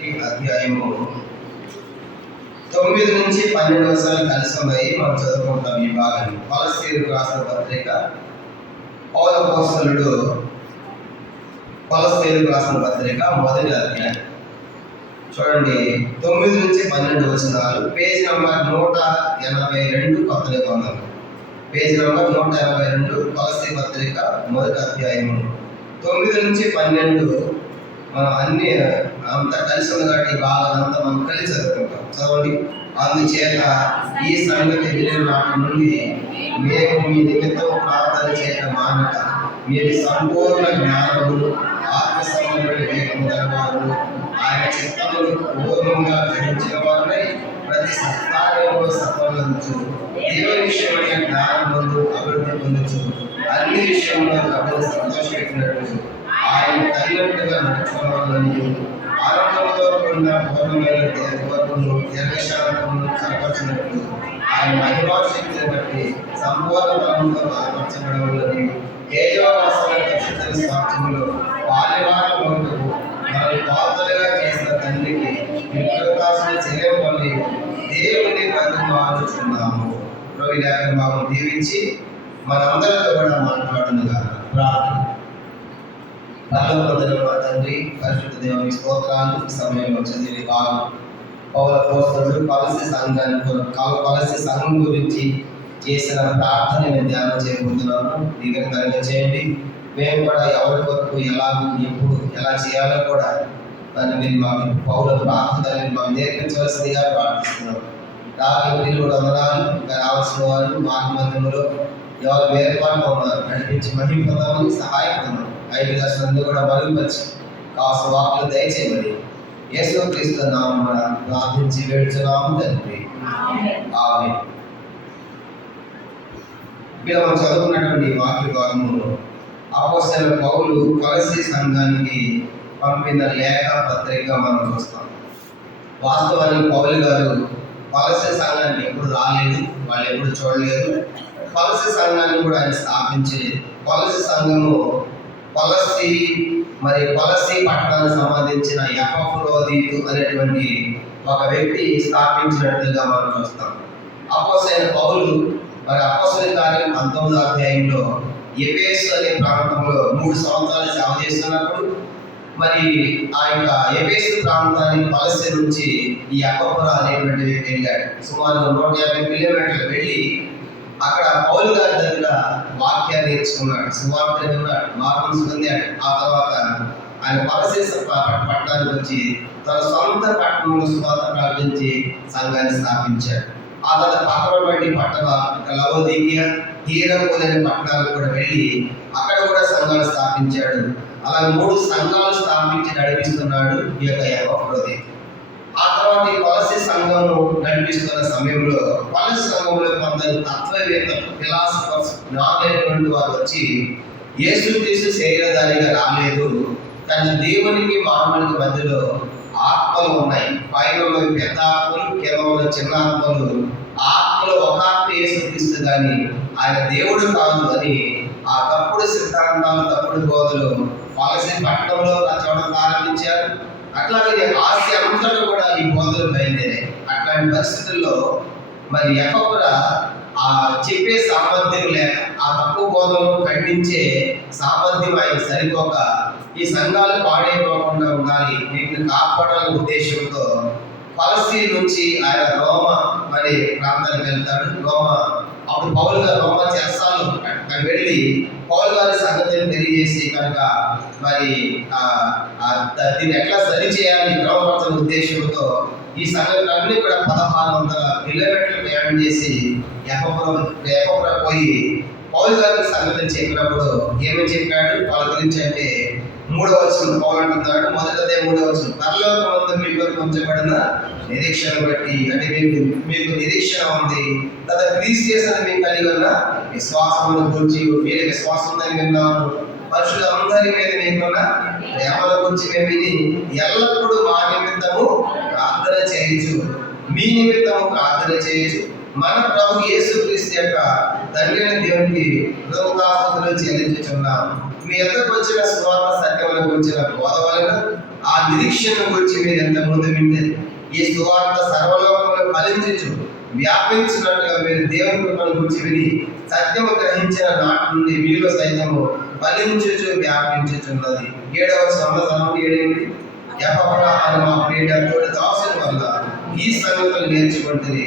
అధ్యాయము 9 నుంచి 12 వచనాలు కలిసి ఉన్నాయి. మనం చదువుకుంటాం ఈ భాగాన్ని. కొలస్సీయులకు రాసిన పత్రిక పౌలు అపోస్తలుడు కొలస్సీయులకు రాసిన పత్రిక మొదటి అధ్యాయం చూడండి. 9 నుంచి 12 వచనాలు. పేజీ నంబర్ 182 కొత్త నిబంధన. పేజీ నంబర్ 182 కొలస్సీ పత్రిక మొదటి అధ్యాయము 9 నుంచి 12. మనం అన్ని అంతా కలిసి ఉంది కాబట్టి బాగా అంతా మనం కలిసి చదువుకుంటాం. చదవండి. అందుచేత ఈ సంగతి విని నాటి నుండి మేము మీ నిమిత్తం ప్రార్థన చేయడం మానక మీరు సంపూర్ణ జ్ఞానమును ఆత్మ సంబంధుడి వేగము గలవారు ఆయన చిత్తమును పూర్ణంగా గ్రహించిన వారిపై ప్రతి సత్కార్యంలో సఫలవచ్చు దేవుని విషయమైన జ్ఞానమును అభివృద్ధి పొందొచ్చు అన్ని విషయంలో అభివృద్ధి సంతోషపెట్టినట్టు ఆయన తగినట్టుగా నడుచుకోవాలని ఆనందంతో కూడిన పూర్ణమైన దేవత్వమును దీర్ఘశాంతమును కనపరిచినట్లు ఆయన మహిమాశక్తిని బట్టి సంపూర్ణ బలంతో బలపరచబడవాలని తేజోవాసన పరిశుద్ధ సాక్ష్యములో పాలివారములకు మనల్ని పాత్రలుగా చేసిన తండ్రికి కృతజ్ఞతాస్తుతులు చెల్లించాలని దేవుని బతిమాలుచున్నాము. ప్రభు ఈ లేఖను దీవించి మనందరితో కూడా మాట్లాడునుగా. ప్రార్థన. తండ్రి, పరిశుద్ధ దేవుని స్తోత్రాలు. సమయంలో చదివి భాగం పౌలు అపోస్తలుడు కొలస్సీ సంఘం గురించి చేసిన ప్రార్థన నేను ధ్యానం చేయబోతున్నాను. దీర్ఘంగా చేయండి. మేము కూడా ఎవరి వరకు ఎప్పుడు ఎలా చేయాలో కూడా దాన్ని మీరు మాకు పౌల ప్రార్థనని మాకు నేర్పించవలసిందిగా ప్రార్థిస్తున్నాం. మీరు కూడా వందనాలు. ఇంకా రావాల్సిన వారు మార్గ మధ్యంలో ఎవరు వేరుపాటుగా ఉన్నారు నడిపించి మహిమ పొందామని సహాయపడము. 5 దశలందు కూడా బలపరిచి కాస్త వాక్కులు దయచేయమని యేసుక్రీస్తు నామమున ప్రార్థించి వేడుచున్నాము తండ్రి. ఆమేన్. ఇక్కడ మనం చదువుకున్నటువంటి వాక్య భాగము అపోస్తలుడైన పౌలు కొలస్సీ సంఘానికి పంపిన లేఖ పత్రిక మనం చూస్తాం. వాస్తవానికి పౌలు గారు కొలస్సీ సంఘానికి ఎప్పుడు రాలేదు, వాళ్ళు ఎప్పుడు చూడలేదు. కొలస్సీ సంఘాన్ని కూడా ఆయన స్థాపించలేదు. కొలస్సీ సంఘము కొలస్సీ పట్టణానికి సంబంధించిన ఎపఫ్రోదితు అనేటువంటి ఒక వ్యక్తి స్థాపించినట్లుగా మనం చూస్తాం. అపోస్తలుడైన పౌలు అపోస్తలుల కార్యం 19వ అధ్యాయంలో ఎఫెసు అనే ప్రాంతంలో 3 సంవత్సరాలు సేవ చేస్తున్నప్పుడు ఆ యొక్క ఎఫెసు ప్రాంతానికి కొలస్సీ నుంచి ఈ ఎపఫ్రా అనేటువంటి వ్యక్తి వెళ్ళాడు. సుమారు 150 కిలోమీటర్లు వెళ్ళి అక్కడ పౌలు గారి దగ్గర వాక్యాన్ని నేర్చుకున్నాడు, సువార్త విన్నాడు, మార్పును పొందాడు. ఆ తర్వాత ఆయన కొలస్సీ పట్టణానికి వచ్చి తన సొంత పట్టణంలో సువార్త ప్రకటించి సంఘాన్ని స్థాపించాడు. ఆ తర్వాత పక్కనటువంటి పట్టణ లవోదికీయ, హీరాపోలి అనే పట్టణాలకు కూడా వెళ్ళి అక్కడ కూడా సంఘాలు స్థాపించాడు. అలా 3 సంఘాలు స్థాపించి నడిపిస్తున్నాడు ఈ యొక్క ఎపఫ్రోదితు. ఆ తర్వాత ఈ కొలస్సీ సంఘము నడిపిస్తున్న సమయంలో కొలస్సీ సంఘంలో కొందరు తత్వవేత్తలు, ఫిలాసఫర్స్, జ్ఞానులైనటువంటి వారు వచ్చి యేసుక్రీస్తు శరీరధారిగా రాలేదు, కానీ దేవునికి మానవునికి మధ్యలో ఆత్మలు ఉన్నాయి. పైన పెద్ద ఆత్మలు, కింద చిన్న ఆత్మలు. ఆత్మలు ఒక ఆత్మ యేసుక్రీస్తు కానీ ఆయన దేవుడు కాదు అని ఆ తప్పుడు సిద్ధాంతాలు, తప్పుడు బోధలు కొలస్సీ పట్టణంలో ప్రచారం ప్రారంభించారు. అట్లాగే ఆసియా అంతటా కూడా ఈ బోధలు బయలుదేరాయి. అట్లాంటి పరిస్థితుల్లో ఎపఫ్రా ఆ చెప్పే సామర్థ్యం లేక, ఆ తక్కువ బోధనను ఖండించే సామర్థ్యం ఆయన సరిపోక ఈ సంఘాలు పాడైపోకుండా ఉండాలి, వీటిని కాపాడాలనే ఉద్దేశంతో కొలస్సీ నుంచి ఆయన రోమా ప్రాంతానికి వెళ్తాడు. అప్పుడు పౌలు గారు రోమా చెరసాలు వెళ్ళి పౌలు గారి సంగతిని తెలియజేసి కనుక దీన్ని ఎట్లా సరి చేయాలి క్రమపరచిన ఉద్దేశంతో ఈ సంగతులన్నీ కూడా 1600 కిలోమీటర్లు ప్రయాణం చేసి ఎపఫ్రా పోయి పౌలు గారికి సంగతిని చెప్పినప్పుడు ఏమని చెప్పాడు వాళ్ళ గురించి అంటే 3వ వచనం పౌలు అంటున్నాడు. మొదటిదే 3వ వచనం, పరలోకమందు మీ కొరకు ఉంచబడిన నిరీక్షణ బట్టి, అంటే మీకు నిరీక్షణ ఉంది. తర్వాత క్రీస్తు చేసిన మీకు కలిగి ఉన్న విశ్వాసమును గురించి, మీరు విశ్వాసం ఉందని విన్నాము, పరిశుద్ధులందరి మీద మీకున్న ప్రేమల గురించి మేము విని ఎల్లప్పుడూ మా నిమిత్తము ప్రార్థన చేయొచ్చు, మీ నిమిత్తము ప్రార్థన చేయొచ్చు. మన ప్రభు యేసుక్రీస్తు యొక్క తండ్రి అయిన దేవునికి కృతజ్ఞతాస్తుతులు చెల్లించుచున్నాం. మీ ఎద్దకు వచ్చిన సువార్త సత్యముల గురించిన బోధ వలన ఆ నిరీక్షణ గురించి మీరు ఎంత ముందు వింటారు. ఈ సువార్త సర్వలోకంలో ఫలించు వ్యాపించినట్టుగా మీరు దేవుని కృపను గురించి విని సత్యము గ్రహించిన నాటి నుండి మీలో సైతము ఫలించుచు వ్యాపించుచున్నది. 7వ సంవత్సరం 7 ఎపఫ్రా అని మా ప్రియుడు దాసుని వల్ల ఈ సంగతులు నేర్చుకుంటుంది.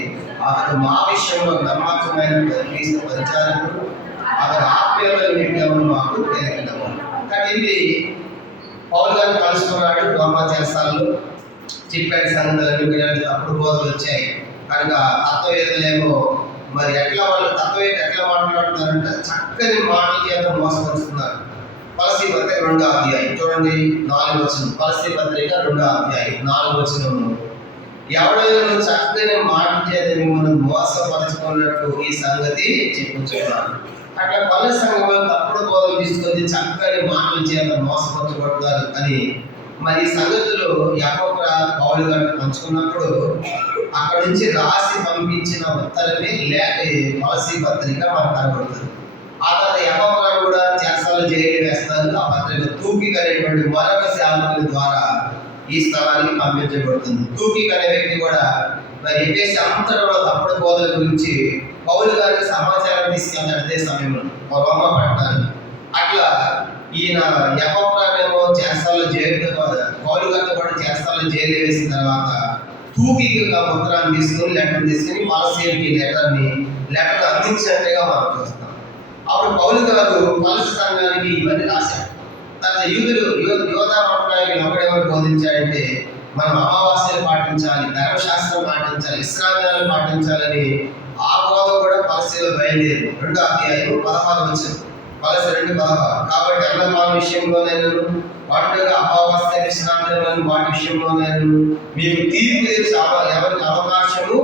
అతడు మా విషయంలో నమ్మకమైన క్రీస్తు పరిచారకుడు, అతడు ఆత్మీయుల విషయంలో మాకు తెలియదు. కానీ ఇది పౌలు గారిని కలుసుకున్నాడు. రోమా చెరసాలలో చెప్పాడు సంగతులు. తప్పుడు బోధలు వచ్చాయి కనుక తత్వవేత్తలేమో మరి ఎట్లా వాళ్ళు తత్వవేత్త ఎట్లా మాట్లాడుతున్నారంటే చక్కని మాటల చేత మోసపరుస్తున్నారు. పలసీ పత్రిక 2వ అధ్యాయం చూడండి 4వ వచనం. పలసీ పత్రిక 2వ అధ్యాయం 4వ వచనం. ఎవడైనా చక్కని మాటల చేత మిమ్మల్ని మోసపరచుకున్నట్టు ఈ సంగతి చెప్పుచున్నాను. అట్లా పల్లె సంఘంలో తప్పుడు బోధలు తీసుకొని చక్కని మాటల చేత మోసపరచబడతారు అని మరి ఈ సంగతులు ఎపఫ్రా పౌలు గారిని పంచుకున్నప్పుడు అక్కడ నుంచి రాసి పంపించిన ఉత్తరమే పలసీ పత్రిక మనకు కనబడుతుంది. ఆ తర్వాత ఎపఫ్రా కూడా చెరసాలలో జైలు వేస్తారు. ఆ పత్రిక తూకిక్ అనేటువంటి మరొక సేవకుని ద్వారా ఈ స్థలానికి పంపించబడుతుంది. తూకిక్ అనే వ్యక్తి కూడా మరి ఎఫెసు అంతటా తప్పుడు బోధల గురించి పౌలు గారికి సమాచారం తీసుకెళ్తాడు. అదే సమయంలో రోమా పట్టణానికి. అట్లా ఈయన ఎపఫ్రానేమో చెరసాలలో జైలు పౌలు గారితో పాటు చెరసాలలో జైలు వేసిన తర్వాత తూకికి ఉత్తరాన్ని తీసుకొని లెటర్ తీసుకొని పలసీలకి లెటర్ అందించినట్టుగా మనం చూస్తాం. అప్పుడు పౌలు గారు పలస సంఘానికి ఇవన్నీ రాశాడు. తర్వాత యోధా పట్టణానికి ఒకడేమని బోధించాడంటే మనం అమావాస్యలు పాటించాలి, ధర్మశాస్త్రం పాటించాలి, విశ్రాంతాలు పాటించాలని ఆ బోధ కూడా పలసీలో బయలుదేరి 2వ అధ్యాయం 16వ వచనం. పలస 2:16. కాబట్టి అన్నపాన విషయంలో నేను పండుగ అమావాస్య విశ్రాంతులను వాటి విషయంలో నేను మీకు తీర్పు ఎవరికి అవకాశము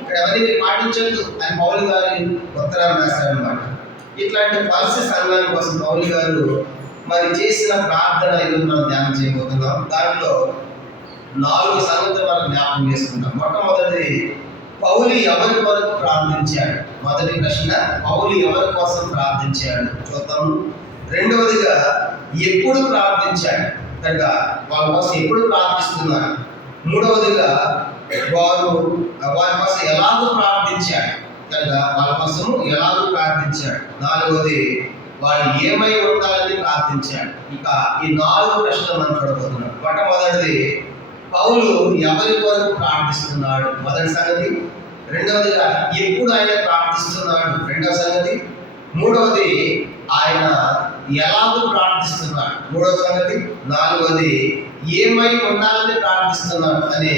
ఇక్కడ ఎవరికి పాటించద్దు అని పౌలు గారి ఉత్తరాలు రాశారనమాట. ఇట్లాంటి పలస సంఘాల కోసం పౌలు గారు మరి చేసిన ప్రార్థన ఈరోజు మనం ధ్యానం చేయబోతున్నాం. దాంట్లో 4 సంగతులు మనం జ్ఞాపకం చేసుకుంటాం. మొట్టమొదటిది పౌలు ఎవరి కొరకు ప్రార్థించాడు. మొదటి ప్రశ్న పౌలు ఎవరి కోసం ప్రార్థించాడు చూద్దాము. రెండవదిగా ఎప్పుడు ప్రార్థించాడు కనుక వాళ్ళ కోసం ఎప్పుడు ప్రార్థిస్తున్నారు. మూడవదిగా వారి కోసం ఎలాగో ప్రార్థించాడు కనుక వాళ్ళ కోసం ఎలాగో ప్రార్థించాడు. నాలుగవది వాడు ఏమై ఉండాలని ప్రార్థించాడు. ఇక ఈ 4 ప్రశ్నలు మనం చూడబోతున్నాం. మొట్టమొదటిది పౌలు ఎవరి కొరకు ప్రార్థిస్తున్నాడు మొదటి సంగతి. రెండవదిగా ఎప్పుడు ఆయన ప్రార్థిస్తున్నాడు రెండవ సంగతి. మూడవది ఆయన ఎలాగో ప్రార్థిస్తున్నాడు మూడవ సంగతి. నాలుగవది ఏమై ఉండాలని ప్రార్థిస్తున్నాడు అనే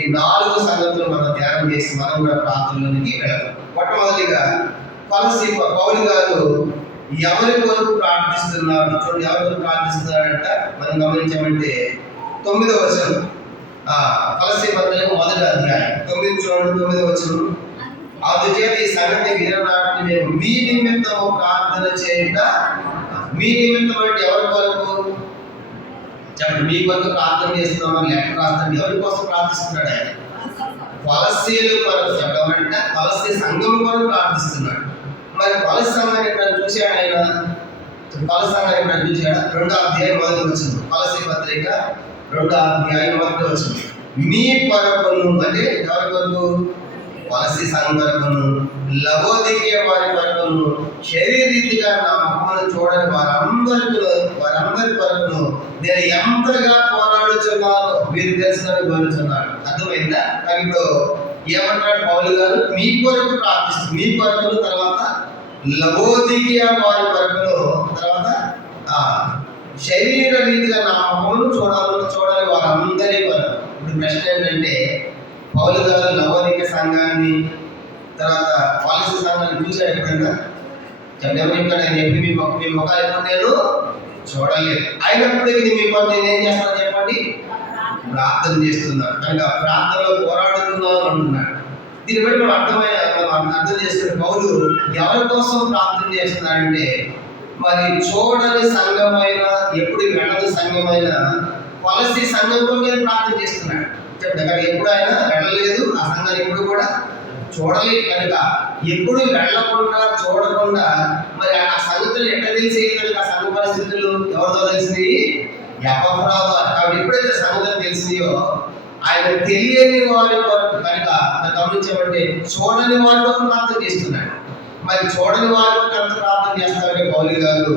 ఈ 4 సంగతులు మనం ధ్యానం చేసి మనం కూడా ప్రార్థనలోనికి వెళ్తాం. మొట్టమొదటిగా పౌలు గారు ఎవరి కొరకు ప్రార్థిస్తున్నాడు చూడండి. ఎవరి కొరకు ప్రార్థిస్తున్నాడంట మనం గమనించామంటే 9వ వచనం. పలసీ పత్రిక 1వ అధ్యాయం 9 చూడండి 9వ వచనం. అందుచేత ఈ సంగతి విననాటిని మేము మీ నిమిత్తము ప్రార్థన చేయుట. మీ నిమిత్తం అంటే ఎవరి కొరకు చెప్పండి. మీ కొరకు ప్రార్థన చేస్తున్నామని లెటర్ రాస్తాడు. ఎవరి కోసం ప్రార్థిస్తున్నాడు ఆయన? పలసీలు కొరకు చెప్పమంటే పలసీ సంఘం కొరకు ప్రార్థిస్తున్నాడు. మరి పలసీ సంఘాన్ని ఎక్కడ చూశాడు ఆయన? పలసీ సంఘాన్ని ఎక్కడ చూశాడు? 2వ అధ్యాయం 1వ వచనం. పలసీ పత్రిక 2వ అధ్యాయం 1వ వచనం. మీ కొరకును అంటే ఎవరి కొరకు? పలసీ సంఘం కొరకును లవోదికీయ వారి కొరకును శరీరీతిగా నా ముఖమును చూడని వారందరి కొరకును నేను ఎంతగా పోరాడుచున్నాను మీరు తెలుసుకొని కోరుచున్నాడు. అర్థమైందా? కానీ ఇప్పుడు ఏమంటాడు పౌలు గారు? మీ కొరకు ప్రార్థిస్తుంది. మీ కొరకును, తర్వాత లవోదికీయ వారి కొరకును, తర్వాత శరీర రీతిగా నా ముఖమును చూడాలని వారందరి కొరకు. ఇప్పుడు ప్రశ్న ఏంటంటే పౌలు గారు లవోదికీయ సంఘాన్ని తర్వాత పలసీ సంఘాన్ని చూశాడు ఎప్పుడైనా? చెప్పండి. మీ ముఖాలు ఎప్పుడు నేను చూడలేదు. అయినప్పటికీ మీ పని నేను ఏం చేస్తాను చెప్పండి? ప్రార్థన చేస్తున్నాను. కనుక ప్రార్థనలో పోరాడుతున్నాను అంటున్నాడు. దీన్ని బట్టి మనం అర్థం చేసుకునే పౌలు ఎవరి కోసం ప్రార్థన చేస్తున్నాడంటే మరి చూడని సంఘమైన ఎప్పుడు వెళ్ళని సంఘమైన పలసీ సంఘంలో నేను ప్రార్థన చేస్తున్నాడు. చెప్తా కానీ ఎప్పుడు ఆయన వెళ్ళలేదు, ఆ సంఘాన్ని ఎప్పుడు కూడా చూడలేదు. కనుక ఎప్పుడు వెళ్ళకుండా చూడకుండా మరి ఆ సంగతులు ఎట్లా తెలిసి ఆ సంఘ పరిస్థితులు ఎవరితో తెలిసినాయి? ఎపఫ్రాదు కాబట్టి ఎప్పుడైతే సంగతులు తెలిసినాయో ఆయన తెలియని వారి వరకు కనుక గమనించబట్టి చూడని వారి వరకు ప్రార్థన చేస్తున్నాడు. మరి చూడని వారి వరకు ఎంత ప్రార్థన చేస్తారంటే పౌలు గారు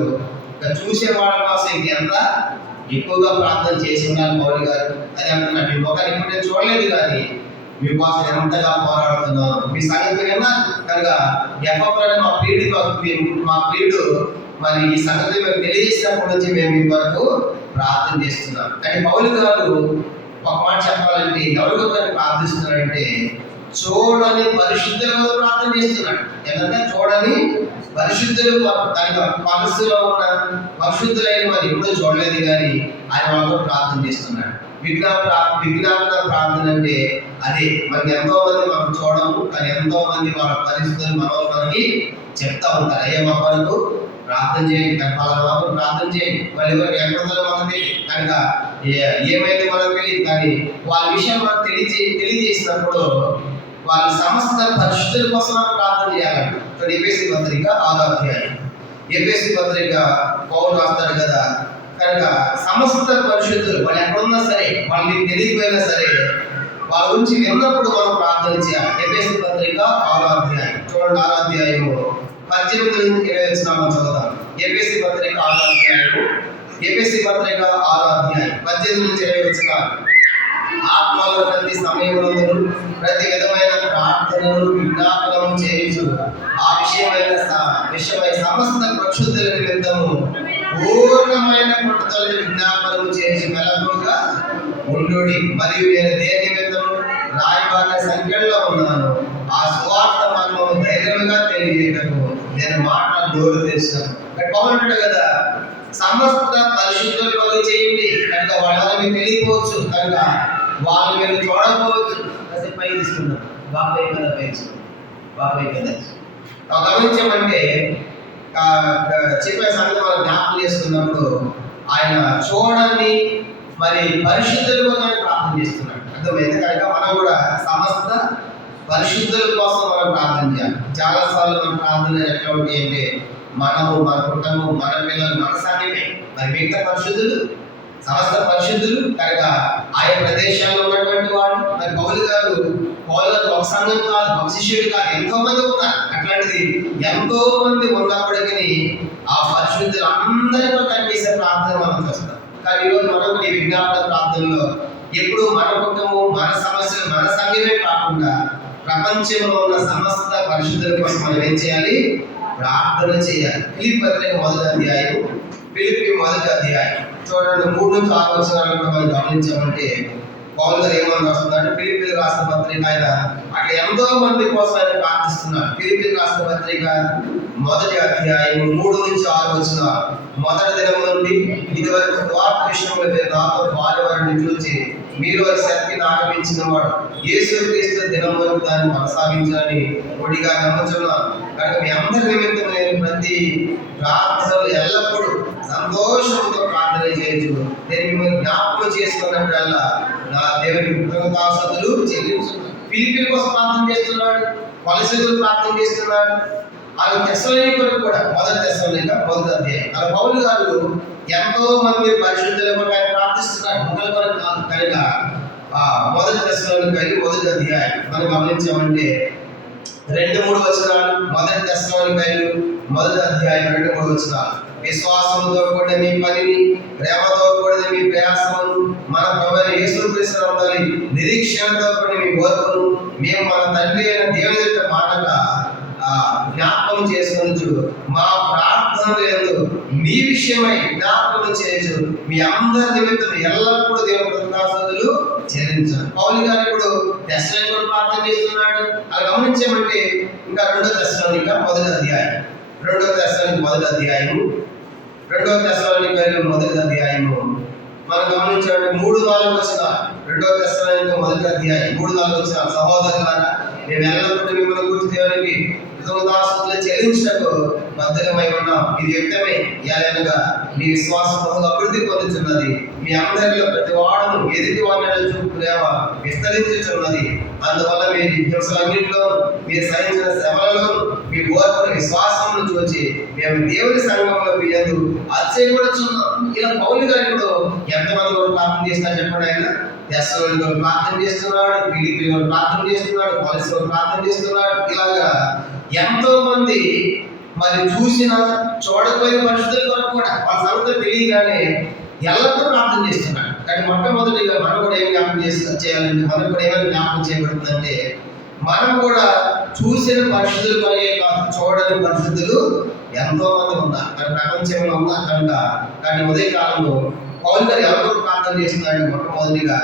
చూసే వాళ్ళ కోసం ఇంకెంత ఎక్కువగా ప్రార్థన చేసి ఉండాలి పౌలు గారు. అది అంటున్నాడు, మీ ముఖాన్ని ఇప్పుడు నేను చూడలేదు కానీ మీకోసం ఎంతగా పోరాడుతున్నాను, మీ సంగతి కన్నా కనుక ఎప్పటి మా ప్రియుడు మరి ఈ సంగతి మేము తెలియజేసినప్పటి నుంచి మేము మీ వరకు ప్రార్థన చేస్తున్నాం. కానీ పౌలు గారు ఒక మాట చెప్పాలంటే ఎవరి కొరకు ప్రార్థిస్తున్నాడంటే చూడని పరిశుద్ధుల కొరకు ప్రార్థన చేస్తున్నాడు. ఎందుకంటే చూడని పరిశుద్ధులు దానికి మనస్సులో ఉన్న పరిశుద్ధులైన వారు ఎప్పుడూ చూడలేదు కానీ ఆయన వాళ్ళతో ప్రార్థన చేస్తున్నాడు. విజ్ఞాపన ప్రార్థన అంటే అదే. మనకి ఎంతో మంది మనం చూడము కానీ ఎంతో మంది వాళ్ళ పరిస్థితులు మనకి చెప్తా ఉంటారు, అయ్యే మా కొరకు ప్రార్థన చేయండి, వాళ్ళ మాకు ప్రార్థన చేయండి, వాళ్ళు ఎవరికి ఎక్కడుందో మనకు తెలియదు కనుక ఏమైతే మనకు తెలియదు కానీ వాళ్ళ విషయం మనకు తెలియజేసినప్పుడు వాళ్ళ సమస్త పరిశుద్ధుల కోసం మనం ప్రార్థన చేయాలంట. ఎఫెసీ పత్రిక 6వ అధ్యాయం. ఎఫెసీ పత్రిక పౌలు రాస్తాడు కదా, కనుక సమస్త పరిశుద్ధులు వాళ్ళు ఎక్కడున్నా సరే, వాళ్ళకి తెలియకపోయినా సరే వాళ్ళ గురించి విన్నప్పుడు మనం ప్రార్థన చేయాలి. ఎఫెసీ పత్రిక 6వ అధ్యాయం చూడండి, 6వ అధ్యాయము 18 నుంచి 20 మనం చదువుతాం. ఎఫెసీ పత్రిక 6వ అధ్యాయము, ఎఫెసీ పత్రిక 6వ అధ్యాయం 18 నుంచి 20 ఆత్మలో ప్రతి సమయంలో ప్రతి విధమైన ప్రార్థనలు విజ్ఞాపనం చేయించు ఆ విషయమై సమస్త పరిశుద్ధుల నిమిత్తము పూర్ణమైన పట్టుదల విజ్ఞాపనం చేసి మెలకుగా ఉండు. మరియు నేను దేని నిమిత్తము రాయబారిన సంఖ్యలో ఉన్నాను, ఆ సువార్త మనము ధైర్యంగా తెలియజేయటకు నేను మాటలు నోరు తెస్తాను. బాగుంటాడు కదా, సమస్త పరిశుద్ధుల వల్ల చేయండి కనుక వాళ్ళని తెలియకపోవచ్చు, కనుక వాళ్ళు మీరు చూడకపోవచ్చు. కాసేపు పై తీసుకున్నాం, బాపై కదా బాపై కదా గమనించామంటే చెప్పే సంగతి మనం జ్ఞాపకం చేసుకున్నప్పుడు ఆయన చూడండి మరి పరిశుద్ధుల కోసం ప్రార్థన చేస్తున్నాడు. అర్థమైంది కనుక మనం కూడా సమస్త పరిశుద్ధుల కోసం మనం ప్రార్థన చేయాలి. చాలాసార్లు మన ప్రార్థన ఎట్లా ఉంటాయి అంటే మనము, మన కుటుంబం, మన పిల్లలు, మన సంఘమే, మరి మిగతా పరిశుద్ధులు సమస్త పరిశుద్ధులు కనుక ఆయా ప్రదేశాల్లో ఉన్నటువంటి వాడు. మరి పౌలు గారు ఒక సంఘం కాదు, ఒక శిష్యుడు కాదు, ఎంతో మంది ఉన్నారు. అట్లాంటిది ఎంతో మంది ఉన్నప్పటికీ ఆ పరిశుద్ధులు అందరితో కనిపిస్తే ప్రార్థన మనం చూస్తాం. కానీ ఈరోజు మనం ఈ విజ్ఞాపన ప్రార్థనలో ఎప్పుడు మన కుటుంబం, మన సమస్యలు, మన సంఘమే కాకుండా ప్రపంచంలో ఉన్న సమస్త పరిశుద్ధుల కోసం మనం ఏం చేయాలి? ప్రార్థన చేయాలి. ఫిలిప్పీ పత్రిక 1వ అధ్యాయం, ఫిలిప్పీ 1వ అధ్యాయం చూడండి 3 నుంచి 6 వచనాలను మనం గమనించామంటే పౌలు గారు ఏమని రాస్తున్నాడు? ఫిలిప్పీలు రాసిన పత్రిక ఆయన అక్కడ ఎంతో మంది కోసం ఆయన ప్రార్థిస్తున్నాడు. ఫిలిప్పీలు రాసిన పత్రిక 1వ అధ్యాయం 3 నుంచి 6 వచనాలు. మొదటి దినం నుండి ఇదివరకు స్వార్థ విషయంలో నాతో వారిని చూసి మీరు శక్తిని ఆరంభించిన వాడు యేసుక్రీస్తు దినం వరకు దాన్ని కొనసాగించాలని ఒడిగా గమనించున్నాను. కనుక మీ అందరి నిమిత్తం నేను ప్రతి ప్రార్థనలు ఎల్లప్పుడూ సంతోషంతో ప్రార్థన చేయొచ్చు. నేను మిమ్మల్ని జ్ఞాపకం చేసుకున్నప్పుడల్లా నా దేవుని కృతజ్ఞతాస్తుతులు చెల్లించున్నాను. ఫిలిప్పీల కోసం ప్రార్థన చేస్తున్నాడు, కొలసీలు ప్రార్థన చేస్తున్నాడు. ఆయన తెస్సలోనిక కొరకు కూడా 1వ తెస్సలోనిక 1వ అధ్యాయం అలా పౌలు గారు ఎంతో మంది పరిశుద్ధుల కొరకు ఆయన ప్రార్థిస్తున్నాడు. ఒకరి కొరకు కాదు కనుక 1వ తెస్సలోనిక 1వ అధ్యాయం మనం గమనించామంటే 2-3 వచనాలు. 1వ తెస్సలోనిక 1వ అధ్యాయం 2-3 వచనాలు. విశ్వాసంతో కూడిన మీ పనిని, ప్రేమతో కూడిన మీ ప్రయాసమును, మన ప్రభువైన యేసుక్రీస్తు నందలి నిరీక్షణతో కూడిన మీ ఓర్పును మేము మన తండ్రి అయిన దేవుని యొక్క మాటగా జ్ఞాపకం చేసుకొనుచు మా ప్రార్థనలు మీ విషయమై జ్ఞాపకం చేయొచ్చు. మీ అందరి నిమిత్తం ఎల్లప్పుడూ దేవుని కృతజ్ఞతాస్తుతులు చెల్లించాలి. పౌలు గారు ఇప్పుడు తెస్సలోనిక ప్రార్థన చేస్తున్నాడు. అలా గమనించామంటే ఇంకా 2వ తెస్సలోనిక 1వ అధ్యాయం 2వ తెస్సలోనిక 1వ అధ్యాయము 2వ తెస్సలోనిక 1వ అధ్యాయము మనం గమనించామంటే 3-4 వచనాలు. 2వ తెస్సలోనిక 1వ అధ్యాయం 3-4 వచనాలు. సహోదరులారా మేము ఎల్లప్పుడూ మిమ్మల్ని గురించి దేవునికి కృతజ్ఞతాస్తుతులు చెల్లించుటకు బద్ధకమై ఉన్నాం, ఇది యుక్తమే. ఏలైనగా మీ విశ్వాసం బహుగా అభివృద్ధి పొందుతున్నది. మీ అందరిలో ప్రతి వాడును ఎదుటి వారిని చూపు ప్రేమ విస్తరించుచున్నది. అందువల్ల మీరు హింసలన్నింటిలో మీరు సహించిన శ్రమలలో మీ ఓర్పును విశ్వాసమును చూచి మేము దేవుని సంఘంలో మీ యందు ఆశ్చర్యపడుచున్నాం. ఇలా పౌలు గారు ఇప్పుడు ఎంతమంది కూడా ప్రార్థన చేస్తున్నారు చెప్పండి. ఆయన తెస్సలోనికైలో ప్రార్థన చేస్తున్నాడు, ఫిలిప్పీలో ప్రార్థన చేస్తున్నాడు, కొలస్సీలో ప్రార్థన చేస్తున్నాడు. ఇలాగా ఎంతో మంది మరి చూసిన చూడకపోయిన పరిస్థితుల కొరకు కూడా వాళ్ళ సంగతి తెలియగానే ఎల్లప్పుడూ ప్రార్థన చేస్తున్నాడు. కానీ మొట్టమొదటిగా మనం కూడా ఏం జ్ఞాపకం చేయాలంటే, మనకు కూడా ఏమైనా జ్ఞాపకం చేయబడుతుందంటే, మనం కూడా చూసిన పరిస్థితులు కొరకే కాదు, చూడని పరిస్థితులు ఎంతో మంది ఉన్నారు కానీ ప్రపంచంలో ఉన్నారు కనుక. కానీ ఉదయకాలంలో పౌలు గారు ఎవరు ప్రార్థన చేస్తున్నాడు? మొట్టమొదటిగా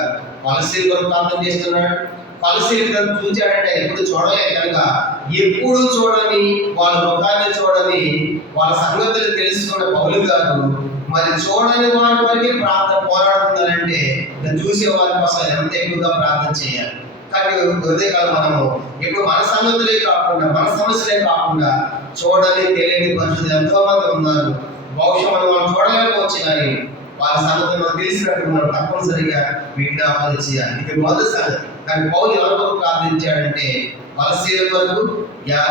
కొలస్సీల కొరకు ప్రార్థన చేస్తున్నాడు. కొలస్సీలు చూచాడంటే ఎప్పుడు చూడలేదు కనుక, ఎప్పుడు చూడని వాళ్ళ ముఖాన్ని చూడని వాళ్ళ సంగతులు తెలుసుకున్న పౌలు గారు మరి చూడని వారి వరకే ప్రార్థన పోరాడుతున్నారంటే చూసే వారి కోసం ఎంత ఎక్కువగా ప్రార్థన చేయాలి. కానీ ఉదయకాలం మనము ఇప్పుడు మన సంగతులే కాకుండా, మన సమస్యలే కాకుండా చూడని తెలియని పరిస్థితులు ఎంతో మంది ఉన్నారు. బహుశా మనం వాళ్ళు చూడలేకపోవచ్చు, కానీ వాళ్ళ సంగతులు మనం తెలిసినట్టు మనం తప్పనిసరిగా విజ్ఞాపన చేయాలి. ఇది మొదటి సంగతి. కానీ పౌలు ఎవరు ప్రార్థించాడంటే కొలస్సీల వరకు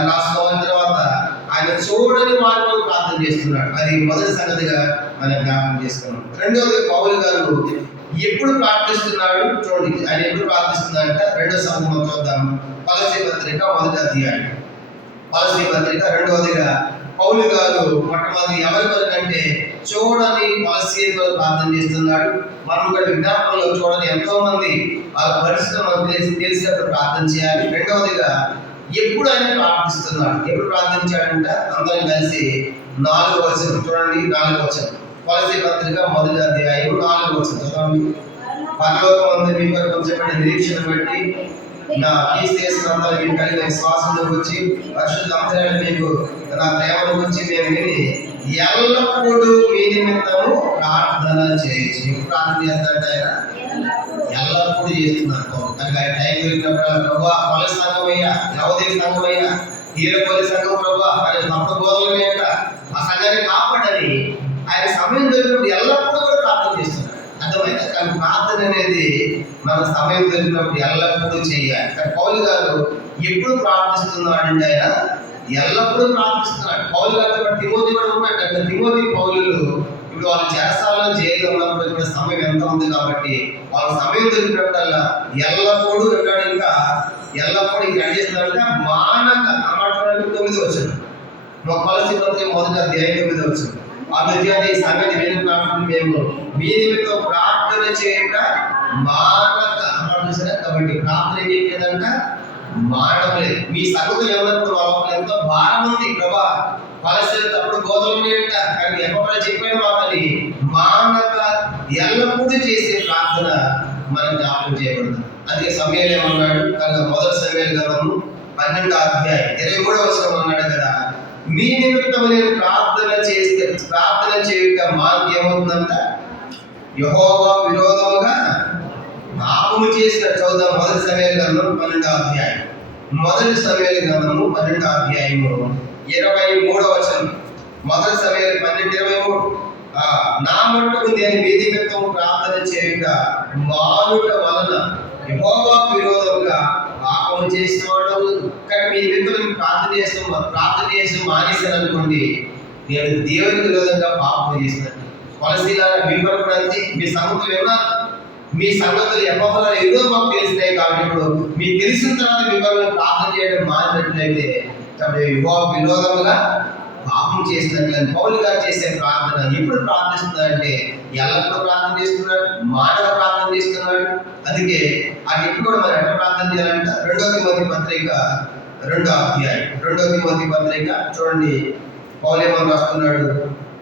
రాసుకోవాలి. తర్వాత ఆయన చూడని వారి వరకు ప్రార్థన చేస్తున్నాడు. అది మొదటి సంగతిగా మనం జ్ఞాపకం చేసుకున్నాం. రెండవది పౌలు గారు ఎప్పుడు ప్రార్థిస్తున్నాడు చూడండి. ఆయన ఎప్పుడు ప్రార్థిస్తున్నాడంటే రెండో సంగతి చూద్దాం. కొలస్సీ పత్రిక మొదటి అధ్యాయం. కొలస్సీ పత్రిక రెండవదిగా పౌలు గారు మొట్టమొదటి ఎవరి వరకు అంటే చూడని కొలస్సీల వరకు ప్రార్థన చేస్తున్నాడు. మనం కూడా విజ్ఞాపనలో చూడని ఎంతో మంది వాళ్ళ పరిస్థితులు మనకు తెలిసినప్పుడు ప్రార్థన చేయాలి. రెండవదిగా ఎప్పుడు ఆయన ప్రార్థిస్తున్నాడు, ఎప్పుడు ప్రార్థించాడంట అందరం కలిసి 4వ వచనం చూడండి. 4వ వచనం కొలస్సీ పత్రిక మొదటి అధ్యాయం 4వ వచనం చదవండి. పరలోకమందు మీ కొరకు చెప్పండి నిరీక్షణ బట్టి నా క్రీస్తు మీకు కలిగిన విశ్వాసంలో వచ్చి పరిశుద్ధ అంతరాలు మీకు నా ప్రేమను వచ్చి మేము విని ఎల్లప్పుడూ మీ నిమిత్తము ప్రార్థన చేయొచ్చు. ఎప్పుడు ప్రార్థన చేస్తాడంటే ఆయన ఎల్లప్పుడూ చేస్తున్నారు. కనుక ఆయన టైం దొరికినప్పుడు ప్రభా కొలసి సంఘం అయ్యా, నవదేవి సంఘం అయ్యా, హీరపల్లి సంఘం ప్రభా ఆయన తప్ప బోధలు ఆ సంఘాన్ని కాపాడని ఆయన సమయం దొరికినప్పుడు ఎల్లప్పుడూ కూడా ప్రార్థన చేస్తున్నారు. అర్థమైందా? కానీ ప్రార్థన అనేది మన సమయం దొరికినప్పుడు ఎల్లప్పుడూ చేయాలి. కానీ పౌలు గారు ఎప్పుడు ప్రార్థిస్తున్నాడంటే ఆయన ఎల్లప్పుడూ ప్రార్థిస్తున్నాడు. పౌలు గారితో తిమోతి కూడా ఉన్నాడు. అంటే తిమోతి పౌలులు ఇప్పుడు వాళ్ళు చేస్తాలో జైలు ఉన్నప్పుడు ఇప్పుడు సమయం ఎంత ఉంది కాబట్టి వాళ్ళ సమయం దొరికినప్పుడల్లా ఎల్లప్పుడూ ఉంటాడు. ఇంకా ఎల్లప్పుడూ ఇంకా చేస్తున్నారంటే మానక అన్నట్టు 9వ వచనం. కొలస్సీ పత్రిక మొదటి అధ్యాయం 9వ వచనం. అందుచేత ఈ సంగతి విన్నప్పుడు మేము మీ నిమిత్తం ప్రార్థన చేయక మానక అన్నట్టు సరే. కాబట్టి ప్రార్థన ఏం చేయలేదంట, మానడం లేదు. మీ సంగతులు ఎవరినప్పుడు వాళ్ళకి ఎంతో భారం ఉంది. ప్రభా కొలస్సీలు తప్పుడు బోధలు ఏంట, కానీ ఎవరు చెప్పిన మాటని మానక ఎల్లప్పుడూ చేసే ప్రార్థన మనం జ్ఞాపకం చేయబడుతుంది. అదే సమయాలు ఏమన్నాడు కనుక మొదటి సమయాలు గ్రంథము 12వ అధ్యాయం 23వ వచనం అన్నాడు కదా, మీ నిమిత్తం నేను ప్రార్థన చేయుట మాకు ఏమవుతుందంట, యెహోవా విరోధముగా పాపము చేసిన. చదువుదాం. మొదటి సమయాల గ్రంథం 12వ అధ్యాయం. మొదటి సమయాల గ్రంథము 12వ అధ్యాయము 23వ వచనం. మొదటి సమయాలు 12:23. నా మట్టుకు నేను మీ నిమిత్తం ప్రార్థన చేయుట మానుట వలన యెహోవా విరోధముగా పాపము చేసిన వాడు. కానీ మీ నిమిత్తం ప్రార్థన చేసి మానేశాను అనుకోండి, నేను దేవునికి విరోధంగా పాపం చేసినట్టు. కొలస్సీలారా మీ కొరకు కూడా అంతే. మీ సంగతులు ఏమన్నా మీ సంగతులు ఎప్పటిలో ఏదో మాకు తెలిసినాయి కాబట్టి ఇప్పుడు మీకు తెలిసిన తర్వాత మీ కొరకు ప్రార్థన చేయడం మానినట్లయితే విరోధముగా పాపం చేసినట్లయితే పౌలు గారు చేసే ప్రార్థన ఎప్పుడు ప్రార్థిస్తున్నాడంటే ఎల్లప్పుడూ ప్రార్థన చేస్తున్నాడు, మానవ ప్రార్థన చేస్తున్నాడు. అందుకే అది ఎప్పుడు కూడా మనం ఎట్లా ప్రార్థన చేయాలంటే 2వ తిమోతి పత్రిక 2వ అధ్యాయం. 2వ తిమోతి పత్రిక చూడండి పౌలు ఏమని రాస్తున్నాడు.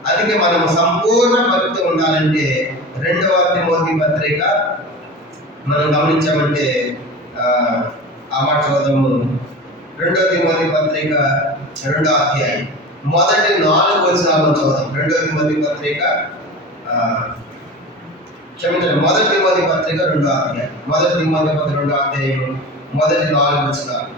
అందుకే మనం సంపూర్ణ భక్తి ఉండాలంటే 2వ తిమోతి పత్రిక మనం గమనించామంటే ఆ మాట చదువుదాము. 2వ తిమోతి పత్రిక 2వ అధ్యాయం మొదటి 4 వచనాలను చదువుదాం. 2వ తిమోతి పత్రిక మొదటి తిమోతి పత్రిక 2వ అధ్యాయం. మొదటి తిమోతి పత్రిక 2వ అధ్యాయం మొదటి 4 వచనాలు.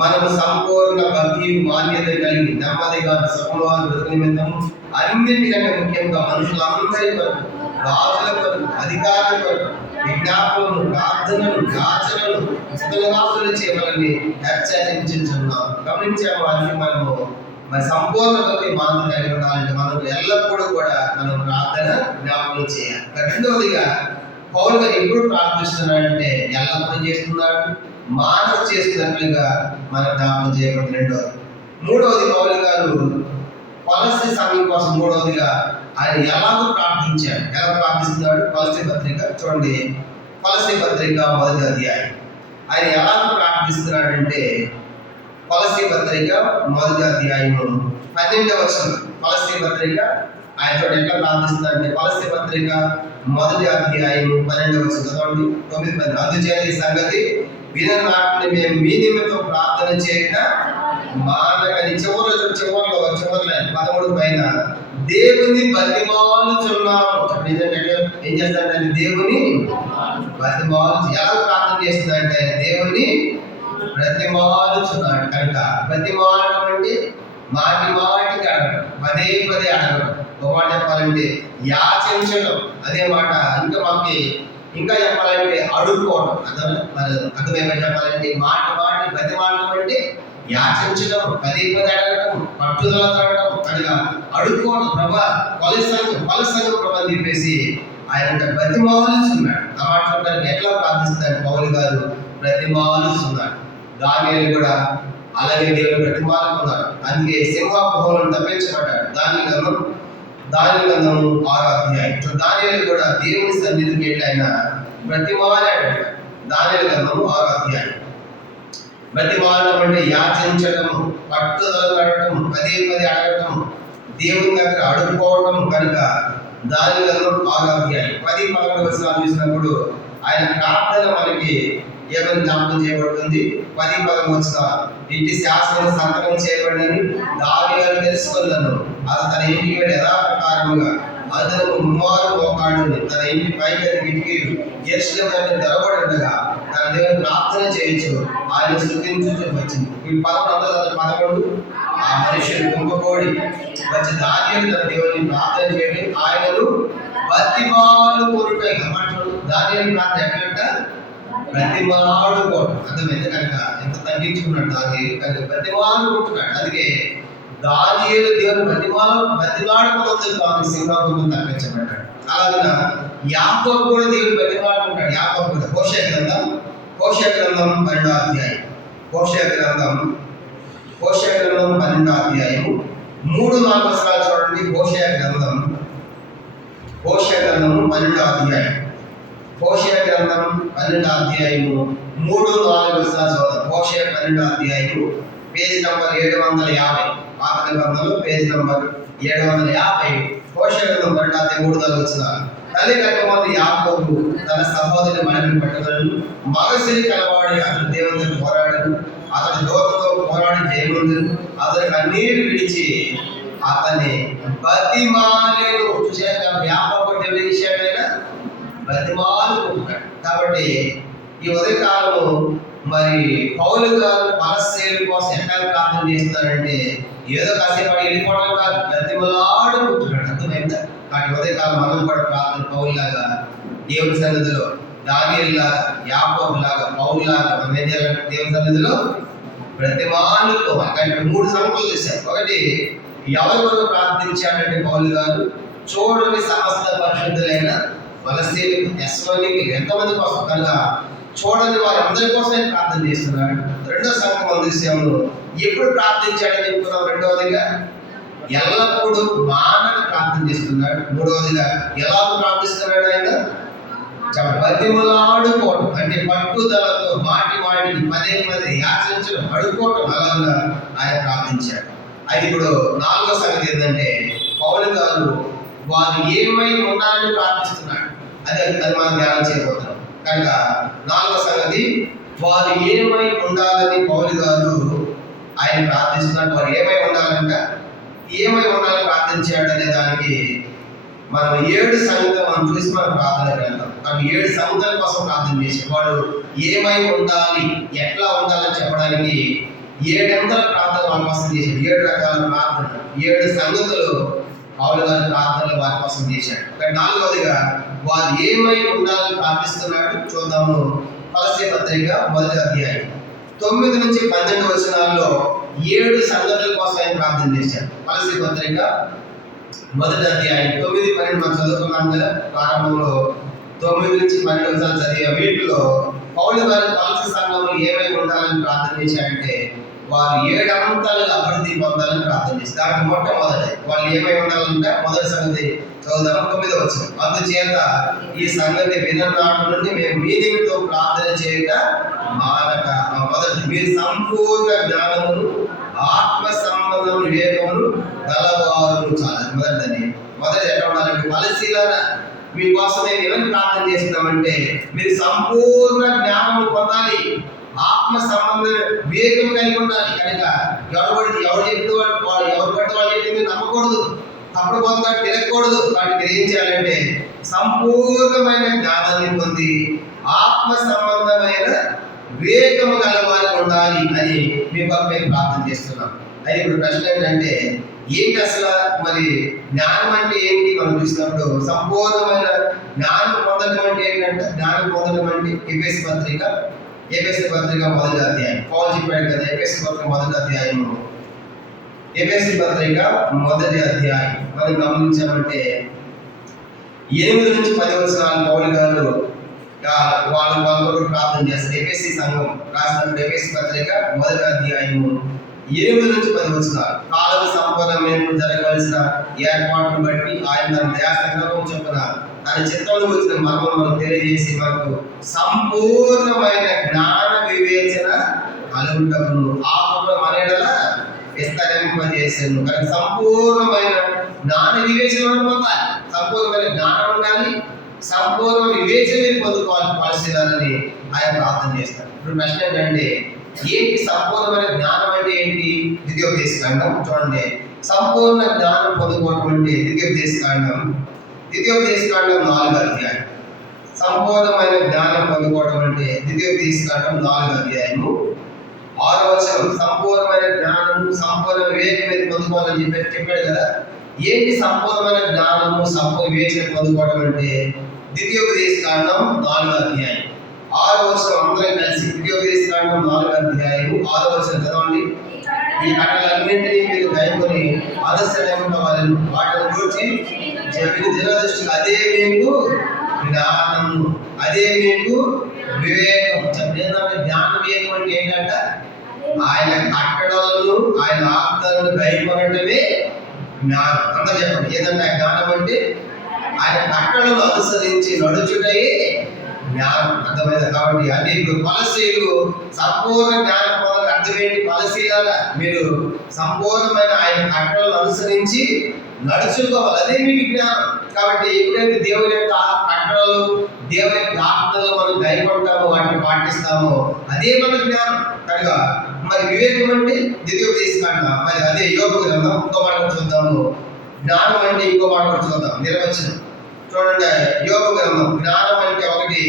మనము సంపూర్ణ భక్తి మాన్యత కలిగి నెమ్మదిగా సఫలవాద బ్రతుకు నిమిత్తం అన్నిటికంటే ముఖ్యంగా మనుషులందరి కొరకు, రాజుల కొరకు, అధికారుల కొరకు విజ్ఞాపనలు, ప్రార్థనలు, యాచనలు స్థిరవాసులు చేయమని హెచ్చరించున్నాం. గమనించాము వాటిని మనము మరి సంపూర్ణ భక్తి మాన్యత కలిగి ఉండాలంటే మనం ఎల్లప్పుడూ కూడా మనం ప్రార్థన జ్ఞాపకం చేయాలి. రెండవదిగా పౌలు గారు ఎప్పుడు ప్రార్థిస్తున్నాడంటే ఎల్లప్పుడూ చేస్తున్నాడు, మానవ చేస్తున్నట్లుగా మన జ్ఞాపకం చేయబడి రెండవది. మూడవది పౌలు గారు కొలస్సీ సంఘం కోసం మూడవదిగా ఆయన ఎలాగో ప్రార్థించాడు. ఎలా ప్రార్థిస్తున్నాడు? కొలస్సీ పత్రిక చూడండి, కొలస్సీ పత్రిక 1వ అధ్యాయం. ఆయన ఎలాగో ప్రార్థిస్తున్నాడంటే కొలస్సీ పత్రిక 1వ అధ్యాయము 12వ వచనం. కొలస్సీ పత్రిక ఆయనతో ఎట్లా ప్రార్థిస్తున్నాడంటే కొలస్సీ పత్రిక 1వ అధ్యాయము 12వ వచనం చదవండి. 9-10. అందుచేత ఈ సంగతి విననాటిని మేము మీ నిమిత్తం ప్రార్థన చేయక మానకని చివరిలో 13 పైన దేవుని బతిమాలుచున్నాము. ఏం చేస్తాడంటే దేవుని బతిమాలు. ఎలా ప్రార్థన చేస్తున్నాడంటే దేవుని బ్రతిమాలుచున్నాడు. కనుక బతిమాలడం అంటే మాటికి అడగడం, పదే అడగడం. ఒక మాట చెప్పాలంటే యాచించడం, అదే మాట. ఇంకా చెప్పాలంటే అడుక్కోవడం. అర్థమేమో చెప్పాలంటే మాటి బతిమాలడం అంటే యాచించడం, పదే అడగడం, పట్టుదలతో అడగడం. కనుక అడుక్కోవడం, ప్రభా కొలసంగం ప్రభా అని చెప్పేసి ఆయన బతిమాలుచున్నాడు. ఆ మాట చూడడానికి ఎట్లా ప్రార్థిస్తున్నాడు పౌలు గారు? బ్రతిమాలుచున్నాడు. దానియేలు కూడా అలాగే దేవుడు బ్రతిమాలుకున్నాడు. అందుకే సింహాపురం తప్పించబడ్డాడు. దాని గ్రంథం 6వ అధ్యాయం. దానియేలు కూడా దేవుని సన్నిధికి వెళ్ళి ఆయన బ్రతిమాలాడు. దానియేలు గ్రంథం 6వ అధ్యాయం. బ్రతిమాలడం అంటే యాచించడం, పట్టుదలడం, పదే అడగడం, దేవుని దగ్గర అడుక్కోవడం. కనుక దాని గ్రంథం 6వ అధ్యాయం 10-11 వచనాలు చూసినప్పుడు ఆయన ప్రార్థన మనకి ఏమని జ్ఞాపకం చేయబడుతుంది? 10-11 వచనాలు. ఇంటి శాసనం సంతకం చేయబడినని దానియేలు తెలుసుకున్నాను. అతను తన ఇంటికి వెళ్ళి యథాప్రకారముగా అతను ముమ్మారు మోకాడు తన ఇంటి పైకి కిటికీలు యెరూషలేములో తెరవబడి ఉండగా తన దేవుని ప్రార్థన చేయొచ్చు, ఆయన స్తుతించుచు వచ్చింది. ఈ 11 ఆ మనుషులు కుంభకోడి వచ్చి దానియేలు తన దేవుని ప్రార్థన చేయడం, ఆయనను బతిమాలుకొనుట. దానియేలు ప్రార్థన ఎట్లంట? బ్రతిమాలుకోవడం. అర్థమైంది. కనుక ఎంత తగ్గించుకున్నాడు దానియేలు, కనుక బ్రతిమాలుకుంటున్నాడు. అందుకే దానియేలు దేవుని బతిమాడుకోవద్దు, సింహాపురం తప్పించబడ్డాడు. అలాగే యాకోబు కూడా దేవుని బతిమాడుకుంటాడు. యాకోబు కూడా హోషేయ గ్రంథం 12వ అధ్యాయం. హోషేయ గ్రంథం 12వ అధ్యాయము 3-4 వచనాలు చూడండి. హోషేయ గ్రంథం 12వ అధ్యాయం. హోషేయ గ్రంథం 12వ అధ్యాయము 3-4 వచనాలు చూద్దాం. హోషేయ 12వ అధ్యాయము పేజ్ నంబర్ 750. పాత గ్రంథంలో పేజ్ నంబర్ 750. హోషేయ గ్రంథం 12వ అధ్యాయం 3-4 వచనాలు. తల్లి గర్భవతి యాకోబు తన సహోదరుని మడిని పట్టుకొని మగసిరి కలవాడి అతడు దేవునితో పోరాడను, అతని దూతతో పోరాడి జయముందును, అతనికి అన్నిటి విడిచి అతన్ని బతిమాలెను. వ్యాపకుడు విషయాలైనా బతిమాలుకుంటున్నాడు. కాబట్టి ఈ ఉదయకాలము మరి పౌలు గారు పరస్సేలు కోసం ఎట్లా ప్రార్థన చేస్తున్నారంటే ఏదో కాసేపు వెళ్ళిపోవడం కాదు, బతిమలాడుకుంటున్నాడు. అర్థమైందా? కాబట్టి ఉదయకాలం మనం కూడా ప్రార్థన పౌలులాగా దేవుని సన్నిధిలో, దానియేలులాగా, యాకోబులాగా, పౌలులాగా మనం ఏం చేయాలంటే దేవుని సన్నిధిలో బ్రతిమాలుతో. అక్కడ 3 సంగతులు చేశారు. ఒకటి, ఎవరు ప్రార్థించాడంటే పౌలు గారు చూడని సమస్త పరిశుద్ధులైన వలసీలకు, ఎస్వనికి ఎంతమంది కోసం? కనుక చూడని వారందరి కోసం ప్రార్థన చేస్తున్నాడు. రెండో సంగతి విషయంలో ఎప్పుడు ప్రార్థించాడని చెప్పుకున్నాం. రెండవదిగా ఎల్లప్పుడూ మానవ ప్రార్థన చేస్తున్నాడు. మూడవదిగా ఎలా ప్రార్థిస్తున్నాడు? ఆయన బతిమలాడుకోవడం అంటే పట్టుదలతో మాటికి పదే యాచించడం, అడుక్కోవటం. అలాగా ఆయన ప్రార్థించాడు. అది ఇప్పుడు 4వ సంగతి ఏంటంటే పౌలు గారు వారు ఏమై ఉండాలని ప్రార్థిస్తున్నాడు. అది మనం ధ్యానం చేయబోతున్నాం. కనుక 4వ సంగతి వారు ఏమై ఉండాలని పౌలు గారు ఆయన ప్రార్థిస్తున్నాడు. వారు ఏమై ఉండాలని ప్రార్థించాడు అనే దానికి మనం 7 సంగతులు మనం చూసి మనం ప్రార్థనకు వెళ్తాం. కానీ 7 సంగతుల కోసం ప్రార్థన చేసి వాడు ఏమై ఉండాలి, ఎట్లా ఉండాలని చెప్పడానికి 7 ప్రార్థన వారి కోసం చేశాడు. 7 రకాల ప్రార్థన, 7 సంగతులు పౌలు గారి ప్రార్థనలు వారి కోసం చేశాడు. ఒక 4వదిగా వారు ఏమై ఉండాలని ప్రార్థిస్తున్నాడు చూద్దాము. కొలస్సీ పత్రిక 1వ అధ్యాయం 9 నుంచి 12 వచనాల్లో 7 సంగతుల కోసం ఆయన ప్రార్థన చేశాడు. కొలస్సీ పత్రిక 1వ అధ్యాయం 9, 12 మనం చదువుకున్నాం కదా. ప్రారంభంలో 9 నుంచి 12 వచనాలు చదివా. వీటిలో పౌలు గారు కొలస్సీ సంఘంలో ఏమై ఉండాలని ప్రార్థన చేశాడంటే వారు 7 అంతలుగా అభివృద్ధి పొందాలని ప్రార్థన చేస్తారు. దాంట్లో మొట్టమొదటి వాళ్ళు ఏమై ఉండాలంటే మొదటి సంగతి చదువుదాం. 9వ వచనం, అందుచేత ఈ సంగతి విన్ననాటి నుండి మేము మీ నిమిత్తం ప్రార్థన చేయక మానక. మొదటి, మీరు సంపూర్ణ జ్ఞానమును ఆత్మ సంబంధం వివేకమును గలవారు. చాలా మొదటి ఎట్లా ఉండాలంటే పరిశీలన మీకోసం మేము ఏమని ప్రార్థన చేస్తున్నామంటే మీరు సంపూర్ణ జ్ఞానము పొందాలి, ఆత్మ సంబంధ వివేకం కలిగి ఉండాలి. కనుక ఎవరు చెప్తూ వాడు ఎవరు పడితే వాళ్ళు చెప్పింది నమ్మకూడదు, తప్పుడు పొందాడు తిరగకూడదు. వాటికి ఏం చేయాలంటే సంపూర్ణమైన జ్ఞానాన్ని పొంది ఆత్మ సంబంధమైన వివేకము గలవారు ఉండాలి అని మీ పక్క మేము ప్రార్థన చేస్తున్నాం. అయితే ఇప్పుడు ప్రశ్న ఏంటంటే ఏంటి అసలు మరి జ్ఞానం అంటే ఏంటి? మనం చూసినప్పుడు సంపూర్ణమైన జ్ఞానం పొందడం అంటే ఏంటంటే, జ్ఞానం పొందడం అంటే ఎఫెసీ పత్రిక 1వ అధ్యాయం పౌలు చెప్పాడు కదా. ఎఫెసీ పత్రిక 1వ అధ్యాయము, ఎఫెసీ పత్రిక 1వ అధ్యాయం మనం గమనించామంటే 8 నుంచి 10 వచనాలు పౌలు గారు వాళ్ళు ప్రార్థన చేస్తారు. ఎఫెసీ సంఘం రాసినప్పుడు ఎఫెసీ పత్రిక 1వ అధ్యాయము 8 నుంచి 10 వచనాలు. కాలం సంపూర్ణమైన జరగవలసిన ఏర్పాటును బట్టి ఆయన తన దయా సంకల్పం చొప్పున తన చిత్తంలో వచ్చిన మర్మం మనం తెలియజేసి మనకు సంపూర్ణమైన జ్ఞాన వివేచన కలుగుటను ఆత్మ మనెడల విస్తరింపజేసాను. కానీ సంపూర్ణమైన జ్ఞాన వివేచన పొందాలి, సంపూర్ణమైన జ్ఞానం ఉండాలి, సంపూర్ణ వివేచన పొందుకోవాలి పరిశీలనని ఆయన ప్రార్థన చేస్తారు. ఇప్పుడు ప్రశ్న ఏంటంటే ఏంటి సంపూర్ణమైన జ్ఞానం అంటే ఏంటి? ద్వితీయోపదేశకాండం చూడండి. సంపూర్ణ జ్ఞానం పొందుకోవడం అంటే ద్వితీయోపదేశకాండం 4వ అధ్యాయం. సంపూర్ణమైన జ్ఞానం పొందుకోవడం అంటే ద్వితీయోపదేశకాండం 4వ అధ్యాయము 6వ వచనం. సంపూర్ణమైన జ్ఞానము సంపూర్ణ వివేకం పొందుకోవాలని చెప్పాడు కదా. ఏంటి సంపూర్ణమైన జ్ఞానము సంపూర్ణ వివేచన పొందుకోవడం అంటే ద్వితీయోపదేశకాండం 4వ అధ్యాయం 6వ వచనం. అందరం కలిసి ద్వితీయోపదేశకాండం 4వ అధ్యాయము 6వ వచనం చదవండి. ఈ కట్టలన్నింటినీ మీరు గైకొని ఆలస్యంగా వాటిని గురించి చెప్పిన జనదృష్టికి అదే మీకు జ్ఞానము, అదే మీకు వివేకం. చెప్పేంటే జ్ఞాన వివేకం అంటే ఏంటంట? ఆయన కట్టడలను ఆయన ఆజ్ఞలను గైకొనటమే జ్ఞానం. అంతా చెప్పండి ఏదంటే జ్ఞానం అంటే ఆయన కట్టడలను అనుసరించి నడుచుటయే జ్ఞానం. అర్థమైంది కాబట్టి అంటే ఇప్పుడు కొలస్సీలు సంపూర్ణ జ్ఞానం పొందాలి. అర్థమేంటి? కొలస్సీల మీరు సంపూర్ణమైన ఆయన కట్టడలను అనుసరించి నడుచుకోవాలి, అదే మీకు జ్ఞానం. కాబట్టి ఎప్పుడైతే దేవుని యొక్క కట్టడలు దేవుని యొక్క ఆజ్ఞలు మనం గైకొంటామో వాటిని పాటిస్తామో అదే మన జ్ఞానం. కనుక మరి వివేకం అంటే ద్వితీయోపదేశకాండం, మరి అదే యోబు గ్రంథం. ఇంకో మాట చూద్దాము. జ్ఞానం అంటే ఇంకో మాట చూద్దాం, నిర్వచనం చూడండి. యోబు గ్రంథం జ్ఞానం అంటే ఒకటి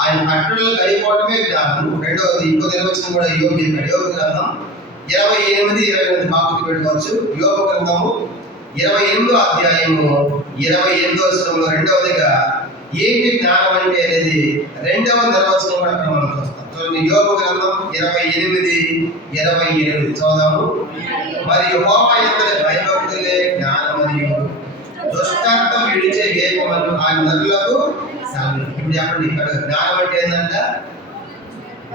ఆయన కట్టడలు గైకోవడమే జ్ఞానం. రెండవది ఇంకో నిర్వచనం కూడా యోబు చెప్పాడు. యోబు గ్రంథం 28 బాగుకి పెట్టుకోవచ్చు. యోబు గ్రంథము 28వ అధ్యాయము 28వ వచనంలో రెండవదిగా ఏంటి జ్ఞానం అంటే అనేది రెండవ నిర్వచనం కూడా మనం చూస్తాం. చూడండి యోబు గ్రంథం 28:27 చదువుదాము. మరి యెహోవా యందు భయభక్తులే జ్ఞానమనియు దుష్టార్థం విడిచే వివేకమను ఆయన నరులకు సెలవు. ఇప్పుడు చెప్పండి ఇక్కడ జ్ఞానం అంటే ఏంటంట?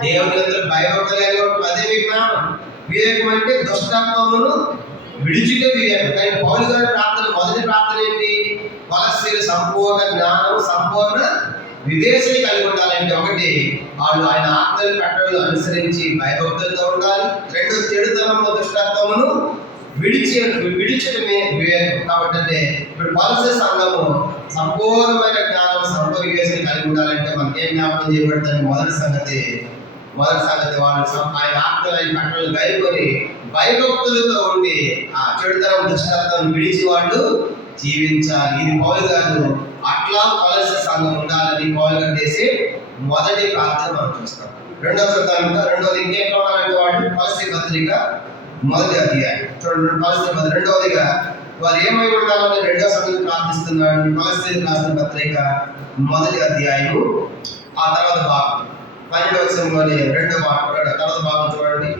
దేవుని యందు భయభక్తులే అదే విజ్ఞానం. వివేకం అంటే దుష్టార్థమును విడిచిటే వివేకం. కానీ పౌలు గారి ప్రార్థన మొదటి ప్రార్థన ఏంటి? కొలస్సీలు సంపూర్ణ జ్ఞానం సంపూర్ణ వివేచన కలిగి ఉండాలంటే ఒకటి వాళ్ళు ఆయన ఆజ్ఞలు కట్టడలు అనుసరించి భయభక్తులతో ఉండాలి. రెండు చెడుతనము దుష్టాత్మను విడిచడమే వివేకం. కాబట్టి అంటే ఇప్పుడు కొలస్సీ సంఘము సంపూర్ణమైన జ్ఞానం సంపూర్ణ వివేచన కలిగి ఉండాలంటే మనకి ఏం జ్ఞాపకం చేయబడుతుంది? మొదటి సంగతి వాళ్ళు ఆయన ఆజ్ఞలు కట్టడలు గైకొని భయభక్తులతో ఉండి ఆ చెడుతనం దుష్టత్వం విడిచి వాళ్ళు జీవించాలి. ఇది పౌలు గారు అట్లా కొలస్సీ సంఘం ఉండాలని పౌలు గారు చేసే మొదటి ప్రార్థన మనం చూస్తాం. రెండోది ఇంకేంటో ఉన్నారంటే వాడు కొలస్సీ పత్రిక మొదటి అధ్యాయం చూడండి. కొలస్సీ పత్రిక రెండవదిగా వారు ఏమై ఉండాలని రెండో సంగతి ప్రార్థిస్తున్నాడు. కొలస్సీలకు రాసిన పత్రిక మొదటి అధ్యాయము ఆ తర్వాత భాగం 12వ వచనంలోని రెండో భాగం తర్వాత భాగం చూడండి.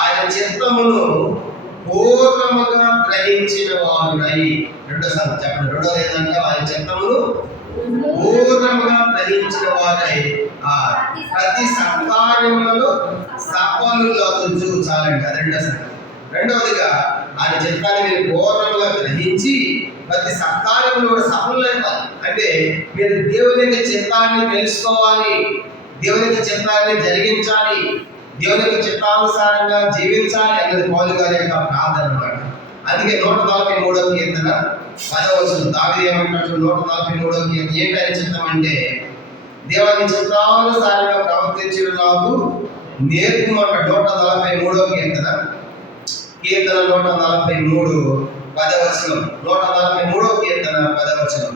ఆయన చిత్తమును పూర్ణముగా గ్రహించిన వారునై. రెండో సంగతి చెప్పండి. రెండోది ఏంటంటే ఆయన చిత్తమును పూర్ణముగా గ్రహించిన వారై ప్రతి సత్కార్యములలో సఫలులగుచు. చాలండి, అది రెండో సంగతి. రెండవదిగా ఆయన చిత్తాన్ని మీరు పూర్ణముగా గ్రహించి ప్రతి సత్కార్యములు కూడా సఫలమైపోవాలి. అంటే మీరు దేవుని యొక్క చిత్తాన్ని తెలుసుకోవాలి, దేవుని యొక్క చిత్తాన్ని జరిగించాలి, దేవుని యొక్క చిత్తానుసారంగా జీవించాలి అన్నది పౌలు గారి యొక్క ప్రార్థన అన్నమాట. అందుకే 143వ కీర్తన 10వ వచనం దావీదు ఏమంటాడు? 143వ కీర్తన ఏంటని చిత్తం అంటే దేవుని చిత్తానుసారంగా ప్రవర్తించడం నాకు నేర్పుమంటాడు. 143వ కీర్తన 143 10వ వచనం. 143వ కీర్తన 10వ వచనం.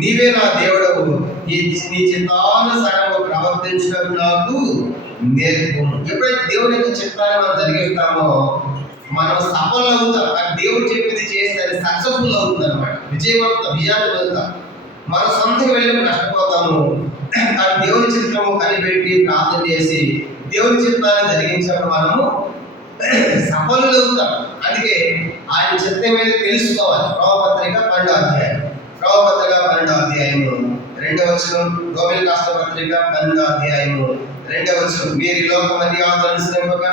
నీవే నా దేవుడవు, నీ చిత్తానుసారంగా ప్రవర్తించడం నాకు నేర్పుము. ఎప్పుడైతే దేవుని యొక్క చిత్తాన్ని మనం జరిగిస్తామో మనం సఫలం అవుతాం. దేవుడు చెప్పింది చేస్తే అది సక్సెస్ఫుల్ అవుతుంది అనమాట. విజయాన్ని పొందుతాం. మనం సొంతంగా వెళ్ళి నష్టపోతాము. కానీ దేవుని చిత్రము కనిపెట్టి ప్రార్థన చేసి దేవుని చిత్తాన్ని జరిగించినప్పుడు మనము సఫలులు అవుతాం. అందుకే ఆయన చిత్తం మీద తెలుసుకోవాలి. రోమపత్రిక 12వ అధ్యాయం 12వ అధ్యాయము 2వ వచనం. రోమీయులకు రాసిన పత్రిక 12వ అధ్యాయము 2వ వచనం. మీరు ఈ లోక మర్యాదలను అనుసరింపక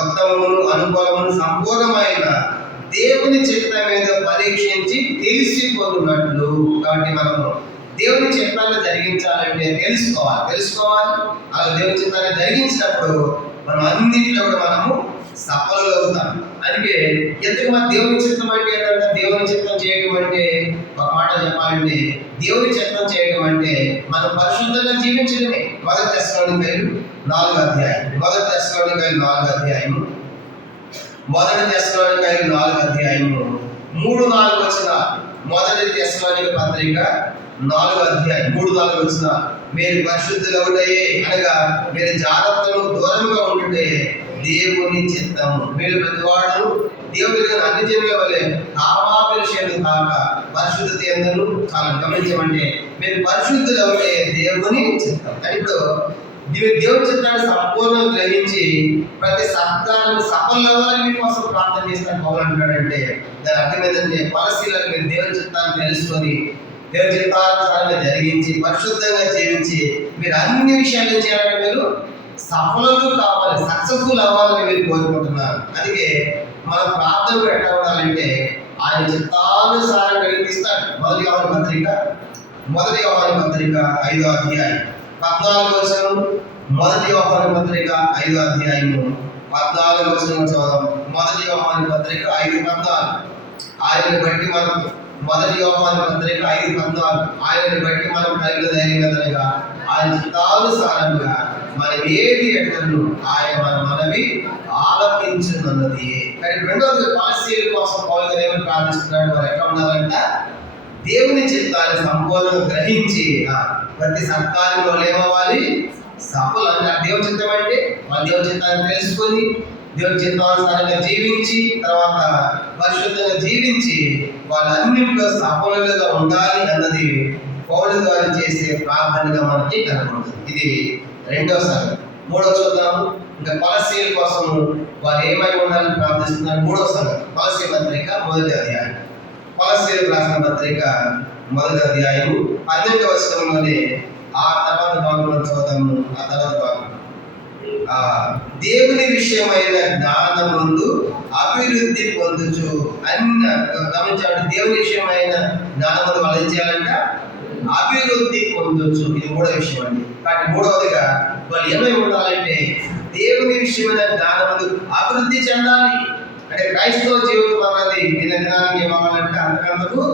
ఉత్తమమును అనుకూలమును సంపూర్ణమైన దేవుని చిత్తం మీద పరీక్షించి తెలిసిపోతున్నట్లు. కాబట్టి మనము దేవుని చిత్తాన్ని జరిగించాలంటే తెలుసుకోవాలి. అలా దేవుని చిత్తాన్ని జరిగించినప్పుడు మనం అన్నింటిలో కూడా మనము సఫలులు అవుతాం. అందుకే ఎందుకు మన దేవుని చిత్తం అంటే ఏంటంటే దేవుని చిత్తం చేయడం అంటే ఒక మాట చెప్పాలంటే దేవుని చిత్తం చేయడం అంటే మనం పరిశుద్ధంగా జీవించడమే. 1 తెస్సలోనికైలు 4వ అధ్యాయం 1 తెస్సలోనికైలు 4వ అధ్యాయము 1 తెస్సలోనికైలు 4వ అధ్యాయము 3-4 వచనాలు. 1 తెస్సలోనిక పత్రిక 4వ అధ్యాయం 3-4 వచనాలు. మీరు పరిశుద్ధులవుటయే అనగా మీరు జాగ్రత్తలు దూరంగా ఉంటే దేవుని చిత్తము. మీరు ప్రతివాడు దేవుని అన్ని జనుల వలె కామాభిషేకం కాక పరిశుద్ధత ఎందును. చాలా గమనించమంటే మీరు పరిశుద్ధులు అవుతే దేవుని చిత్తం. కానీ ఇప్పుడు దేవుని చిత్తాన్ని సంపూర్ణంగా గ్రహించి ప్రతి సత్కారాన్ని సఫలవ్వాలని మీకోసం ప్రార్థన చేస్తాను పౌలు అంటాడంటే దాని అర్థం ఏంటంటే పరిశీలన మీరు దేవుని చిత్తాన్ని తెలుసుకొని దేవుని చిత్తానుసారంగా జరిగించి పరిశుద్ధంగా జీవించి మీరు అన్ని విషయాలు చేయాలంటే మీరు సఫలులు కావాలి, సక్సెస్ఫుల్ అవ్వాలని మీరు కోరుకుంటున్నారు. అందుకే మన ప్రార్థనలు ఎట్లా ఉండాలంటే ఆయన చిత్తానుసారంగా నడిపిస్తాడు. మొదటి యోహాను పత్రిక 5వ అధ్యాయం 14వ వచనం. మొదటి యోహాను పత్రిక 5వ అధ్యాయము 14వ వచనం చదువుదాం. మొదటి యోహాను పత్రిక 5:14. ఆయనను బట్టి మనం మొదటి యోహాను పత్రిక 5:14. ఆయనను బట్టి మనం కలిగిన ధైర్యం ఎదనగా ఆయన చిత్తానుసారంగా మనం ఏది ఎడతను ఆయన మన మనవి ఆలకించున్నది. కానీ రెండోది పాలసీల కోసం పౌలు గారు ఏమని ప్రార్థిస్తున్నాడు? వారు ఎట్లా ఉండాలంట? దేవుని చిత్తాన్ని సంపూర్ణంగా గ్రహించి ప్రతి సత్కార్యంలో ఏమవ్వాలి? సఫలం. అంటే దేవుని చిత్తం అంటే వాళ్ళ దేవుని చిత్తాన్ని తెలుసుకొని దేవుని చిత్తానుసారంగా జీవించి తర్వాత పరిశుద్ధంగా జీవించి వాళ్ళన్నింటిలో సఫలులుగా ఉండాలి అన్నది పౌలు గారు చేసే ప్రార్థనగా మనకి కనబడుతుంది. ఇది రెండవ సంగతి. 3వ చూద్దాము. ఇంకా కొలస్సీల కోసం వారు ఏమై ఉండాలని ప్రార్థిస్తున్నారు. 3వ సంగతి కొలస్సీ పత్రిక 1వ అధ్యాయం. కొలస్సీలకు రాసిన పత్రిక 1వ అధ్యాయం 12వ వచనంలోనే ఆ తర్వాత భాగంలో చూద్దాము. ఆ తర్వాత భాగం దేవుని విషయమైన జ్ఞానముందు అభివృద్ధి పొందుచు అన్ని గమనించాలి. దేవుని విషయమైన జ్ఞానముందు వాళ్ళు ఏం చేయాలంట? అభివృద్ధి పొందొచ్చు. ఇది 3వ విషయం అండి. కానీ 3వదిగా వాళ్ళు ఏమై ఉండాలంటే దేవుని విషయమైన జ్ఞానముందు అభివృద్ధి చెందాలి. అంటే క్రైస్తవ జీవితం అన్నది దినానికి ఏమవ్వాలంటే అంతకంతకు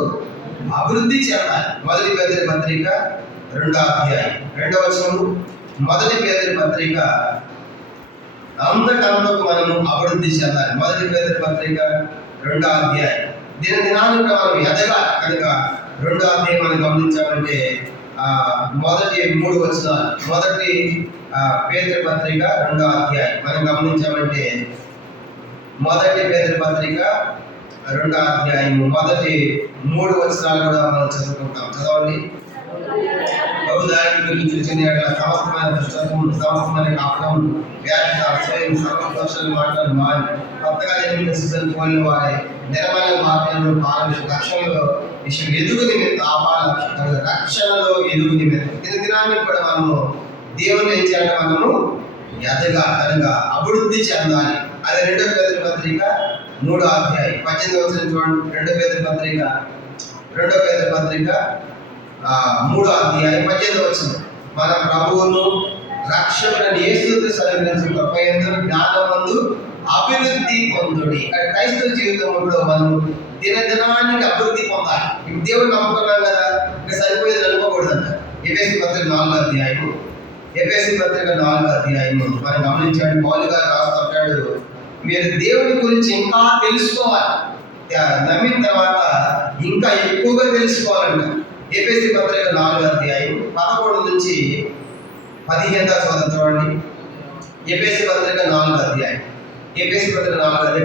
అభివృద్ధి చెందాలి. 1 పేతురు పత్రిక 2వ అధ్యాయం 2వ వచనము. 1 పేతురు పత్రిక అంతకంతకు మనము అభివృద్ధి చెందాలి. 1 పేతురు పత్రిక 2వ అధ్యాయం. దినానికి మనం ఎదగాలి కనుక 2వ అధ్యాయం మనం గమనించాలంటే మొదటి 3 వచనాలు. మొదటి పేతురు పత్రిక 2వ అధ్యాయం మనం గమనించామంటే, మొదటి పేతురు పత్రిక 2వ అధ్యాయము మొదటి 3 వచనాలు కూడా మనం చదువుకుంటాం. చదవండి. బహుదారి గురించి సమస్తమైన దుష్టత్వం, సమస్తమైన కాపడం, వ్యాధి, అసహ్యం, సర్వదోషాలు మాటలు మాని కొత్తగా జన్మించిన శిశువులు పోలిన వారి నిర్మల మార్గంలో రక్షణలో విషయం ఎదుగు నిమిత్తం రక్షణలో ఎదుగు నిమిత్తం దినానికి కూడా మనము దేవుని ఏం చేయాలంటే మనము ఎదగాలి, అభివృద్ధి చెందాలి. అది 2వ పేతురు పత్రిక 3వ అధ్యాయం 18వ వచనం చూడండి. 2వ పేతురు పత్రిక 3వ అధ్యాయం 18వ వచనం. మన ప్రభువును రక్షకుడైన యేసుక్రీస్తు అనుగ్రహించిన కృప యందు జ్ఞానమందు అభివృద్ధి పొందుడి. క్రైస్తవ జీవితంలో మనం దినదినానికి అభివృద్ధి పొందాలి. ఇప్పుడు దేవుడు నమ్ముకున్నాం కదా, ఇంకా సరిపోయేది అనుకోకూడదంట. ఎఫెసీ పత్రిక 4వ అధ్యాయము మనం గమనించండి. పౌలు గారు రాస్తుంటాడు, మీరు దేవుని గురించి ఇంకా తెలుసుకోవాలి, నమ్మిన తర్వాత ఇంకా ఎక్కువగా తెలుసుకోవాలంట. ఎఫెసీ పత్రిక 4వ అధ్యాయం 11 నుంచి 15 దాకా చదువుకోండి. ఎఫెసీ పత్రిక 4వ అధ్యాయం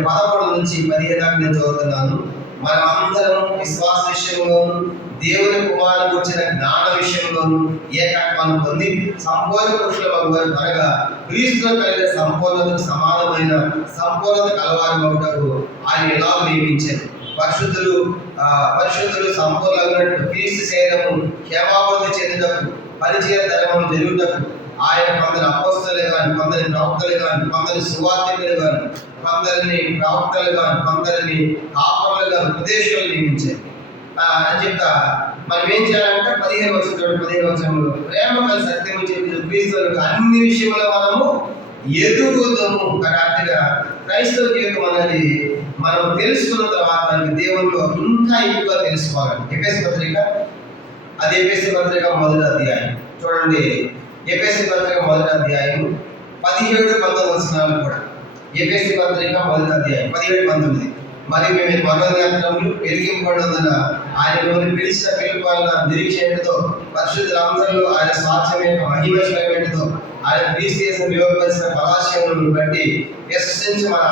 11 నుంచి 15 దాకా నేను చదువుతున్నాను. మనం అందరం విశ్వాస విషయంలోను దేవుని కుమారుని గురించిన జ్ఞాన విషయంలోను ఏకత్వాన్ని పొంది సంపూర్ణ పురుషుల భగవాన్ అనగా క్రీస్తులో కలిగిన సంపూర్ణతకు సమానమైన సంపూర్ణత కలవారి ఒకటకు ఆయన ఎలా నియమించారు. పరిశుద్ధులు సంపూర్ణమైనట్టు క్రీస్తు శరీరము క్షేమాభివృద్ధి చెందినప్పుడు పరిచయ ధర్మం జరుగుటకు ఆయన కొందరు అపోస్తలు కానీ, కొందరి ప్రవక్తలు కానీ, కొందరి సువార్తికులు కానీ, కొందరిని ప్రవక్తలు కానీ, కొందరిని కాపరులు కానీ, ఉపదేశాలు నియమించారు అని చెప్తా. మనం ఏం చేయాలంటే 15 వచనంలో ప్రేమ కలిసి సత్యము చెప్పి క్రీస్తులకు అన్ని విషయంలో మనము ఎదుగుదాము. కరెక్ట్గా క్రైస్తవ జీవితం అనేది మనం తెలుసుకున్న తర్వాత దేవుల్లో ఇంకా ఎక్కువగా తెలుసుకోవాలి. ఎఫెసీ పత్రిక 1వ అధ్యాయం చూడండి. ఎఫెసీ పత్రిక 1వ అధ్యాయం 17-19 వచనాలు కూడా. ఎఫెసీ పత్రిక 1వ అధ్యాయం 17-19. మరియు మేము మనోనేత్రములు పెరిగింపబడినందున ఆయన పిలిచిన పిలుపుల నిరీక్షణతో పరిశుద్ధులందరిలో ఆయన స్వాస్థ్యం యొక్క మహిమేశ్వరతో ఆయన క్రీస్తు చేసిన విలువపరిచిన పరాశయములను బట్టి విశ్వసించి మన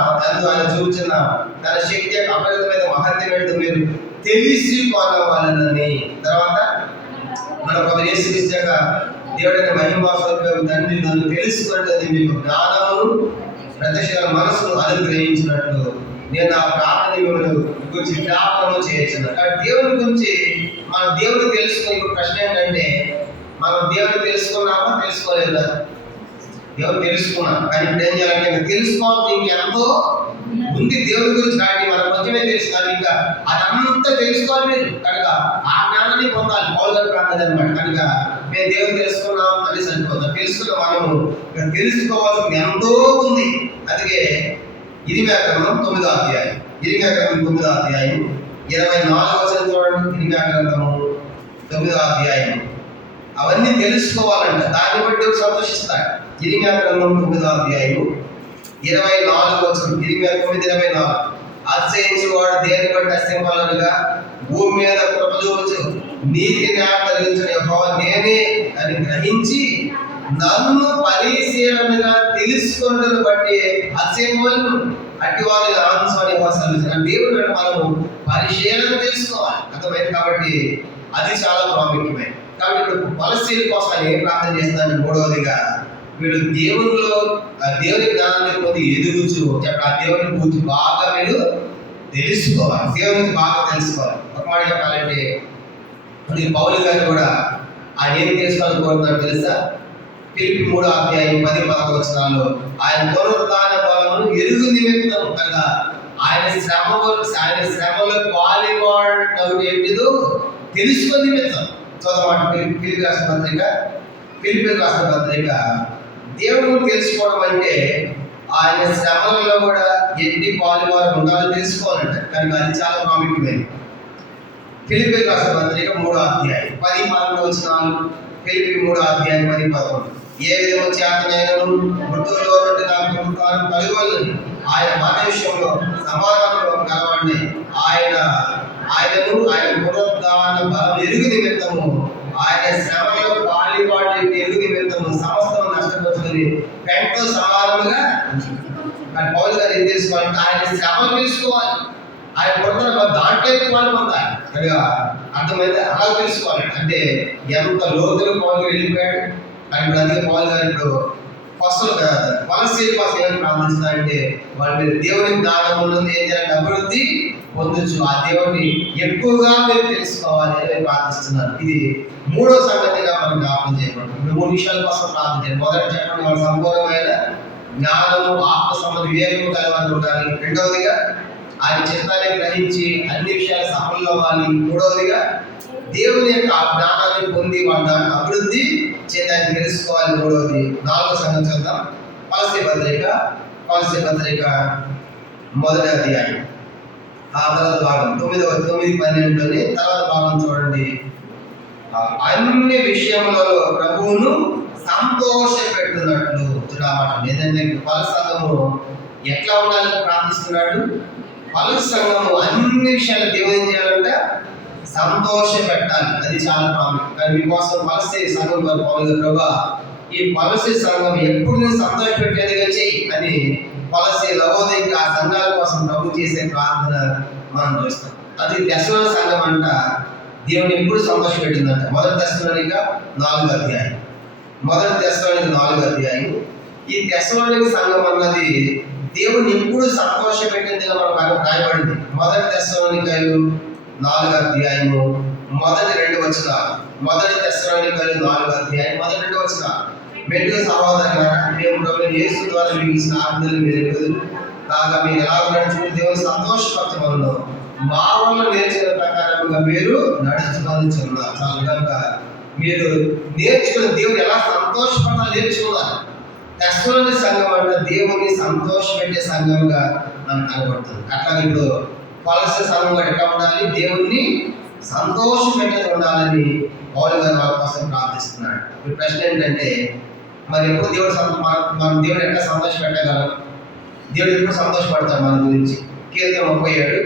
ఆయన చూచిన తన శక్తి యొక్క అపరిమితమైన మహత్యమేంటో మీరు తెలుసుకోవాలని. తర్వాత మన ప్రభు యేసుక్రీస్తు యొక్క దేవుడైన మహిమాస్వరూపమైన తండ్రి నన్ను తెలుసుకున్నది మీకు జ్ఞానమును ప్రత్యక్ష మనసును అనుగ్రహించినట్లు నేను ఆ ప్రార్థన గురించి జ్ఞాపకం చేయొచ్చు. కాబట్టి దేవుని గురించి మనం దేవుని తెలుసుకునే ప్రశ్న ఏంటంటే, మనం దేవుని తెలుసుకున్నామా తెలుసుకోలేదా? దేవుని తెలుసుకున్నాం, కానీ ఇప్పుడు ఏం చేయాలంటే తెలుసుకోవాలి ఇంకెంతో ఉంది దేవుని గురించి. కానీ మనం కొంచెమే తెలుసు, కానీ ఇంకా అదంతా తెలుసుకోవాలి మీరు. కనుక ఆ జ్ఞానాన్ని పొందాలి. పౌలు గారి ప్రార్థన అనమాట. కనుక మేము దేవుని తెలుసుకున్నాం అని సరిపోతాం. తెలుసుకున్న మనము తెలుసుకోవాల్సింది ఎంతో ఉంది. అందుకే ఇరిమ్యాగ్రంథం 9వ అధ్యాయం 24వ వచనం చూడండి. ఇరిమ్యాగ్రంథము 9వ అధ్యాయం అవన్నీ తెలుసుకోవాలంట. దాన్ని బట్టి సంతోషిస్తాడు. ఇరిమ్యాగ్రంథం 9వ అధ్యాయం 24వ వచనం. 9:24 అతిశయించువాడు దేని బట్టి అతిశయింపాలనగా భూమి మీద కృప చూపచ్చు నీతి న్యాయం కలిగించిన యెహోవా నేనే అని గ్రహించి నన్ను పరిశీలనగా తెలుసుకున్నది బట్టి అతిశయములను అట్టి వారిని ఆనందించమని వస్తాను. దేవుడు మనము పరిశీలన తెలుసుకోవాలి, అర్థమైంది. కాబట్టి అది చాలా ప్రాముఖ్యమే. కాబట్టి ఇప్పుడు పరిశీలన కోసం ఏం ప్రార్థన చేస్తాను? 3వదిగా వీడు దేవునిలో దేవుని జ్ఞానాన్ని పొంది ఎదుగుచు ఆ దేవుని గురించి బాగా మీరు తెలుసుకోవాలి. దేవుని బాగా తెలుసుకోవాలి. ఒక మాట చెప్పాలంటే పౌలు గారు కూడా ఆయన ఏం తెలుసుకోవాలని కోరుతున్నారు తెలుసా? ఫిలిప్పీ 3వ అధ్యాయం 10-11 వచనాల్లో ఆయన పునరుత్థాన బలమును ఎరుగు నిమిత్తం కనుక ఆయన శ్రమలో పాలివాడు ఏంటిదో తెలుసుకుని నిమిత్తం చదవమాట. ఫిలిప్పీ రాసిన పత్రిక దేవుడు తెలుసుకోవడం అంటే ఆయన శ్రమలలో కూడా ఎన్ని పాలివారు ఉండాలో తెలుసుకోవాలంట. కనుక అది చాలా ప్రాముఖ్యమైనది. ఫిలిప్పీ రాసిన పత్రిక 3వ అధ్యాయం 10-11 వచనాలు. ఫిలిప్పీ 3వ అధ్యాయం 10-11. ఏ విధము చేతనైనను మృతుల్లో నుండి నాకు పునరుత్థానం కలుగవలెను. ఆయన మన విషయంలో సమాధానంలో కలవండి. ఆయన పునరుత్థాన బలం ఎరుగు నిమిత్తము ఆయన శ్రమలో పాలి ఎరుగు నిమిత్తము సమస్తం నష్టపరుచుకుని పెంటతో సమానముగా. కానీ పౌలు గారు ఏం తెలుసుకోవాలంటే ఆయన శ్రమలు తీసుకోవాలి, ఆయన కొడుతున్న దాంట్లో వాళ్ళు పొందాలి. కనుక అర్థమైతే అలా తెలుసుకోవాలండి. అంటే ఎంత లోతులు పౌలు గారు వెళ్ళిపోయాడు. కానీ ఇప్పుడు అందుకే పౌలు గారు ఇప్పుడు ఫస్ట్ వలసీల కోసం ఏమైనా ప్రార్థిస్తారంటే వాళ్ళ మీద దేవుని జ్ఞానం ఉన్నది, ఏం చేయాలంటే అభివృద్ధి పొందొచ్చు. ఆ దేవుడిని ఎక్కువగా మీరు తెలుసుకోవాలి అని ప్రార్థిస్తున్నారు. ఇది మూడో సంగతిగా మనం జ్ఞాపకం చేయబడుతుంది. 3 విషయాల కోసం ప్రార్థన చేయండి. మొదటి చెప్పండి, వాళ్ళ సంపూర్ణమైన జ్ఞానము, ఆత్మ సంబంధ వివేకము కలవాలని ఉండాలి. రెండవదిగా ఆయన చిత్తాన్ని గ్రహించి అన్ని విషయాలు సఫలం అవ్వాలి. మూడవదిగా దేవుని యొక్క ఆ జ్ఞానాన్ని పొంది వాళ్ళ అభివృద్ధి చేయడానికి తెలుసుకోవాలి. మూడవది. 4వ సంగతి చూద్దాం. కొలస్సీ పత్రిక మొదటి అధ్యాయం ఆ తర్వాత భాగం 9-12 తర్వాత భాగం చూడండి. అన్ని విషయములలో ప్రభువును సంతోష పెట్టున్నట్లు చూడమాట. ఏదంటే కొలస్సీ సంఘము ఎట్లా ఉండాలని ప్రార్థిస్తున్నాడు. కొలస్సీ సంఘము అన్ని విషయాలు దేవుని చేయాలంటే సంతోష పెట్టాలి. అది చాలా ప్రాముఖ్యం. కానీ మీకోసం కొలస్సీ సంఘం పౌలు ప్రభా ఈ కొలస్సీ సంఘం ఎప్పుడు నేను సంతోష పెట్టేదిగా చెయ్యి అని కొలస్సీ లవోదిక ఆ సంఘాల కోసం ప్రభు చేసే ప్రార్థన మనం చూస్తాం. అది తెస్సలోనిక సంఘం అంట దేవుని ఎప్పుడు సంతోష పెట్టిందంట. మొదటి తెస్సలోనిక 4వ అధ్యాయం. ఈ తెస్సలోనిక సంఘం అన్నది దేవుని ఎప్పుడు సంతోష పెట్టిందిగా మనకు రాయబడింది. మొదటి తెస్సలోనికలు 4వ అధ్యాయము మొదటి 2 వచనాలు. మొదటి తెస్సలోనికలు 4వ అధ్యాయం మొదటి 2 వచనాలు. మెట్టుకు సహోదరులారా, మేము ప్రభువైన యేసు ద్వారా మీకు ఇచ్చిన ఆజ్ఞలు మీరు ఎరుగుదురు కాగా మీరు ఎలా నడుచుకుని దేవుని సంతోషపరచమను మా వల్ల నేర్చిన ప్రకారముగా మీరు నడుచుకొనుచున్నారు. చాలా కనుక మీరు నేర్చుకుని దేవుడు ఎలా సంతోషపడాలి నేర్చుకున్నారు. తెస్సలోనిక సంఘం అంటే దేవుని సంతోషపెట్టే సంఘంగా మనకు కనబడుతుంది. అట్లాగే ఇప్పుడు కొలస్సీ సంఘంగా ఎట్లా ఉండాలి, దేవుణ్ణి సంతోషపెట్టేది ఉండాలని పౌలు గారు వాళ్ళ కోసం ప్రార్థిస్తున్నాడు. ఈ ప్రశ్న ఏంటంటే మరి ఎప్పుడు దేవుడు మనం దేవుడు ఎట్లా సంతోష పెట్టగలం? దేవుడు ఎప్పుడు సంతోషపడతాడు మన గురించి? కీర్తన 37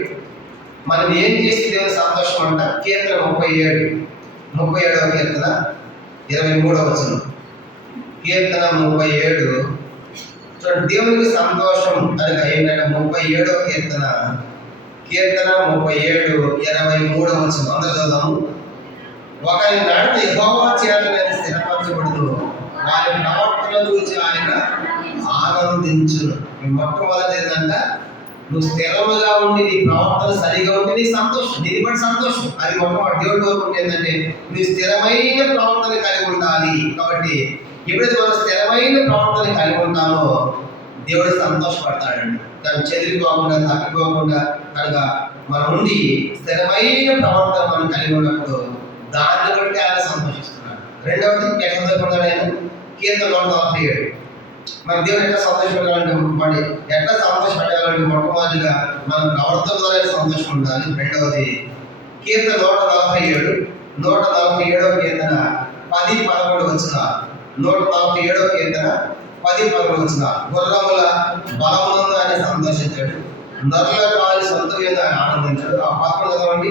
మనం ఏం చేసి దేవుని సంతోషం అంట. కీర్తన 37వ కీర్తన 23వ వచనం. కీర్తన 37 చూడండి. దేవునికి సంతోషం అనగా ఏంటంటే 37వ కీర్తన 37:23 వచనం. అందరూ చదువుదాము. ఒకరి నడత యెహోవా చేతనైతే స్థిరపరచబడును, వారి ప్రవర్తన చూసి ఆయన ఆనందించును. మొట్టమొదటి ఏంటంటే నువ్వు స్థిరముగా ఉండి నీ ప్రవర్తన సరిగా ఉంటే నీ సంతోషం, నీది బట్టి సంతోషం. అది మొట్టమొదటి దేవుడి కోరుకుంటే ఏంటంటే నువ్వు స్థిరమైన ప్రవర్తన కలిగి ఉండాలి. కాబట్టి ఎప్పుడైతే మనం స్థిరమైన ప్రవర్తన కలిగి ఉంటామో దేవుడు సంతోషపడతాడండి. దాన్ని చెదిరిపోకుండా తప్పిపోకుండా కనుక మనం ఉండి స్థిరమైన ప్రవర్తన మనం కలిగి ఉన్నప్పుడు దాన్ని బట్టి ఆయన సంతోషిస్తున్నాడు. రెండవది ఎట్లా సంతోషపడతాడు ఆయన? కీర్తన 147. మన దేవుడు ఎట్లా సంతోషపెట్టాలంటే మరి ఎట్లా సంతోషపెట్టాలంటే మొట్టమొదటిగా మన ప్రవర్తన ద్వారా సంతోషం ఉండాలి. రెండవది కీర్తన 147వ కీర్తన 10-11 వచనాలు. 147వ కీర్తన 10-11 వచనాలు. గుర్రముల బలమునందు ఆయన సంతోషించాడు, నరుల కాలి సొంత మీద ఆనందించాడు. ఆ 11 చదవండి.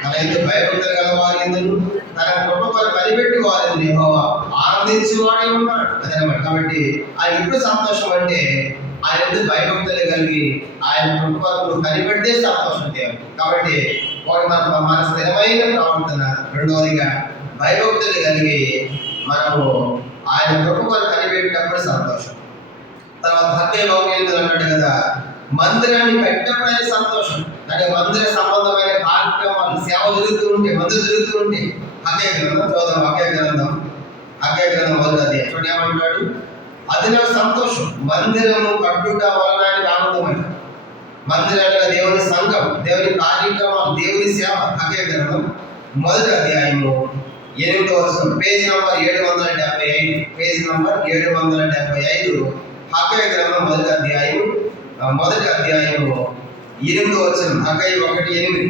తన ఎందు భయభక్తులు గల వారి ఎందును తన కృపను కనిపెట్టుకోవాలని యెహోవా ఆనందించేవాడే ఉన్నాడు. అదనమాట. కాబట్టి ఆయన ఎప్పుడు సంతోషం అంటే ఆయన ఎందు భయభక్తులు కలిగి ఆయన కృపను కనిపెట్టే సంతోషం దేవుడు. కాబట్టి ఒకటి మన స్థిరమైన ప్రవర్తన, రెండవదిగా భయభక్తులు కలిగి మనము ఆయన కృపను కనిపెట్టినప్పుడు సంతోషం. తర్వాత హగ్గయి అన్నాడు కదా, మందిరాన్ని కట్టినప్పుడైనా సంతోషం. అంటే మందిర సంబంధమైన కార్యక్రమాలు సేవ జరుగుతూ ఉంటే, మందిరం జరుగుతూ ఉంటే హగ్గయి గ్రంథం చూద్దాం. హగ్గయి గ్రంథం మొదటి అధ్యాయం చూడండి ఏమంటాడు. అది నాకు సంతోషం. మందిరము కట్టుట వలన ఆయనకు ఆనందమైన మందిరాలుగా దేవుని సంఘం, దేవుని కార్యక్రమాలు, దేవుని సేవ. హగ్గయి గ్రంథం మొదటి అధ్యాయము 8వ వచనం. Page number 775. Page number 775. హగ్గయి గ్రంథం మొదటి అధ్యాయము 8వ వచనం. హగ్గయి 1:8.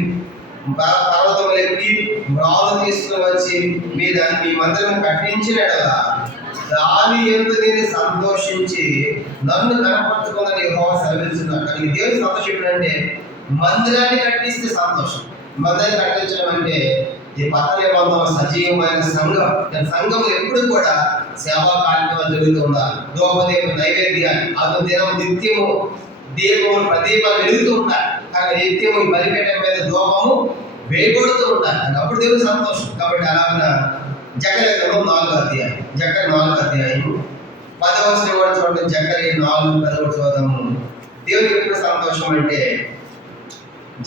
పర్వతం ఎక్కి మ్రాను తీసుకుని వచ్చి మీరు మీ మందిరం కట్టించినట్లా దాని యందు నేను సంతోషించి నన్ను కనపరచుకుందని యెహోవా సెలవిస్తున్నాడు. ఈ దేవుని సంతోషం అంటే మందిరాన్ని కట్టిస్తే సంతోషం. మందిరాన్ని కట్టించడం అంటే ఈ పాత నిబంధన సజీవమైన సంఘం. సంఘం ఎప్పుడు కూడా సేవా కార్యక్రమాలు జరుగుతూ ఉండాలి. దోపదీప నైవేద్యాలు దినం నిత్యము దీపము ప్రదీపాలు వెలుగుతూ ఉండాలి. కానీ నిత్యము ఈ బలిపీఠం మీద దూపము వేయబడుతూ ఉండాలి. అప్పుడు దేవుడు సంతోషం. కాబట్టి అలాగ జకర్యా గ్రంథం 4వ అధ్యాయం, జకర్యా 4వ అధ్యాయం 10వ వచనం కూడా చూడండి. జకర్యా 4:10 చూద్దాము. దేవునికి ఎప్పుడు సంతోషం అంటే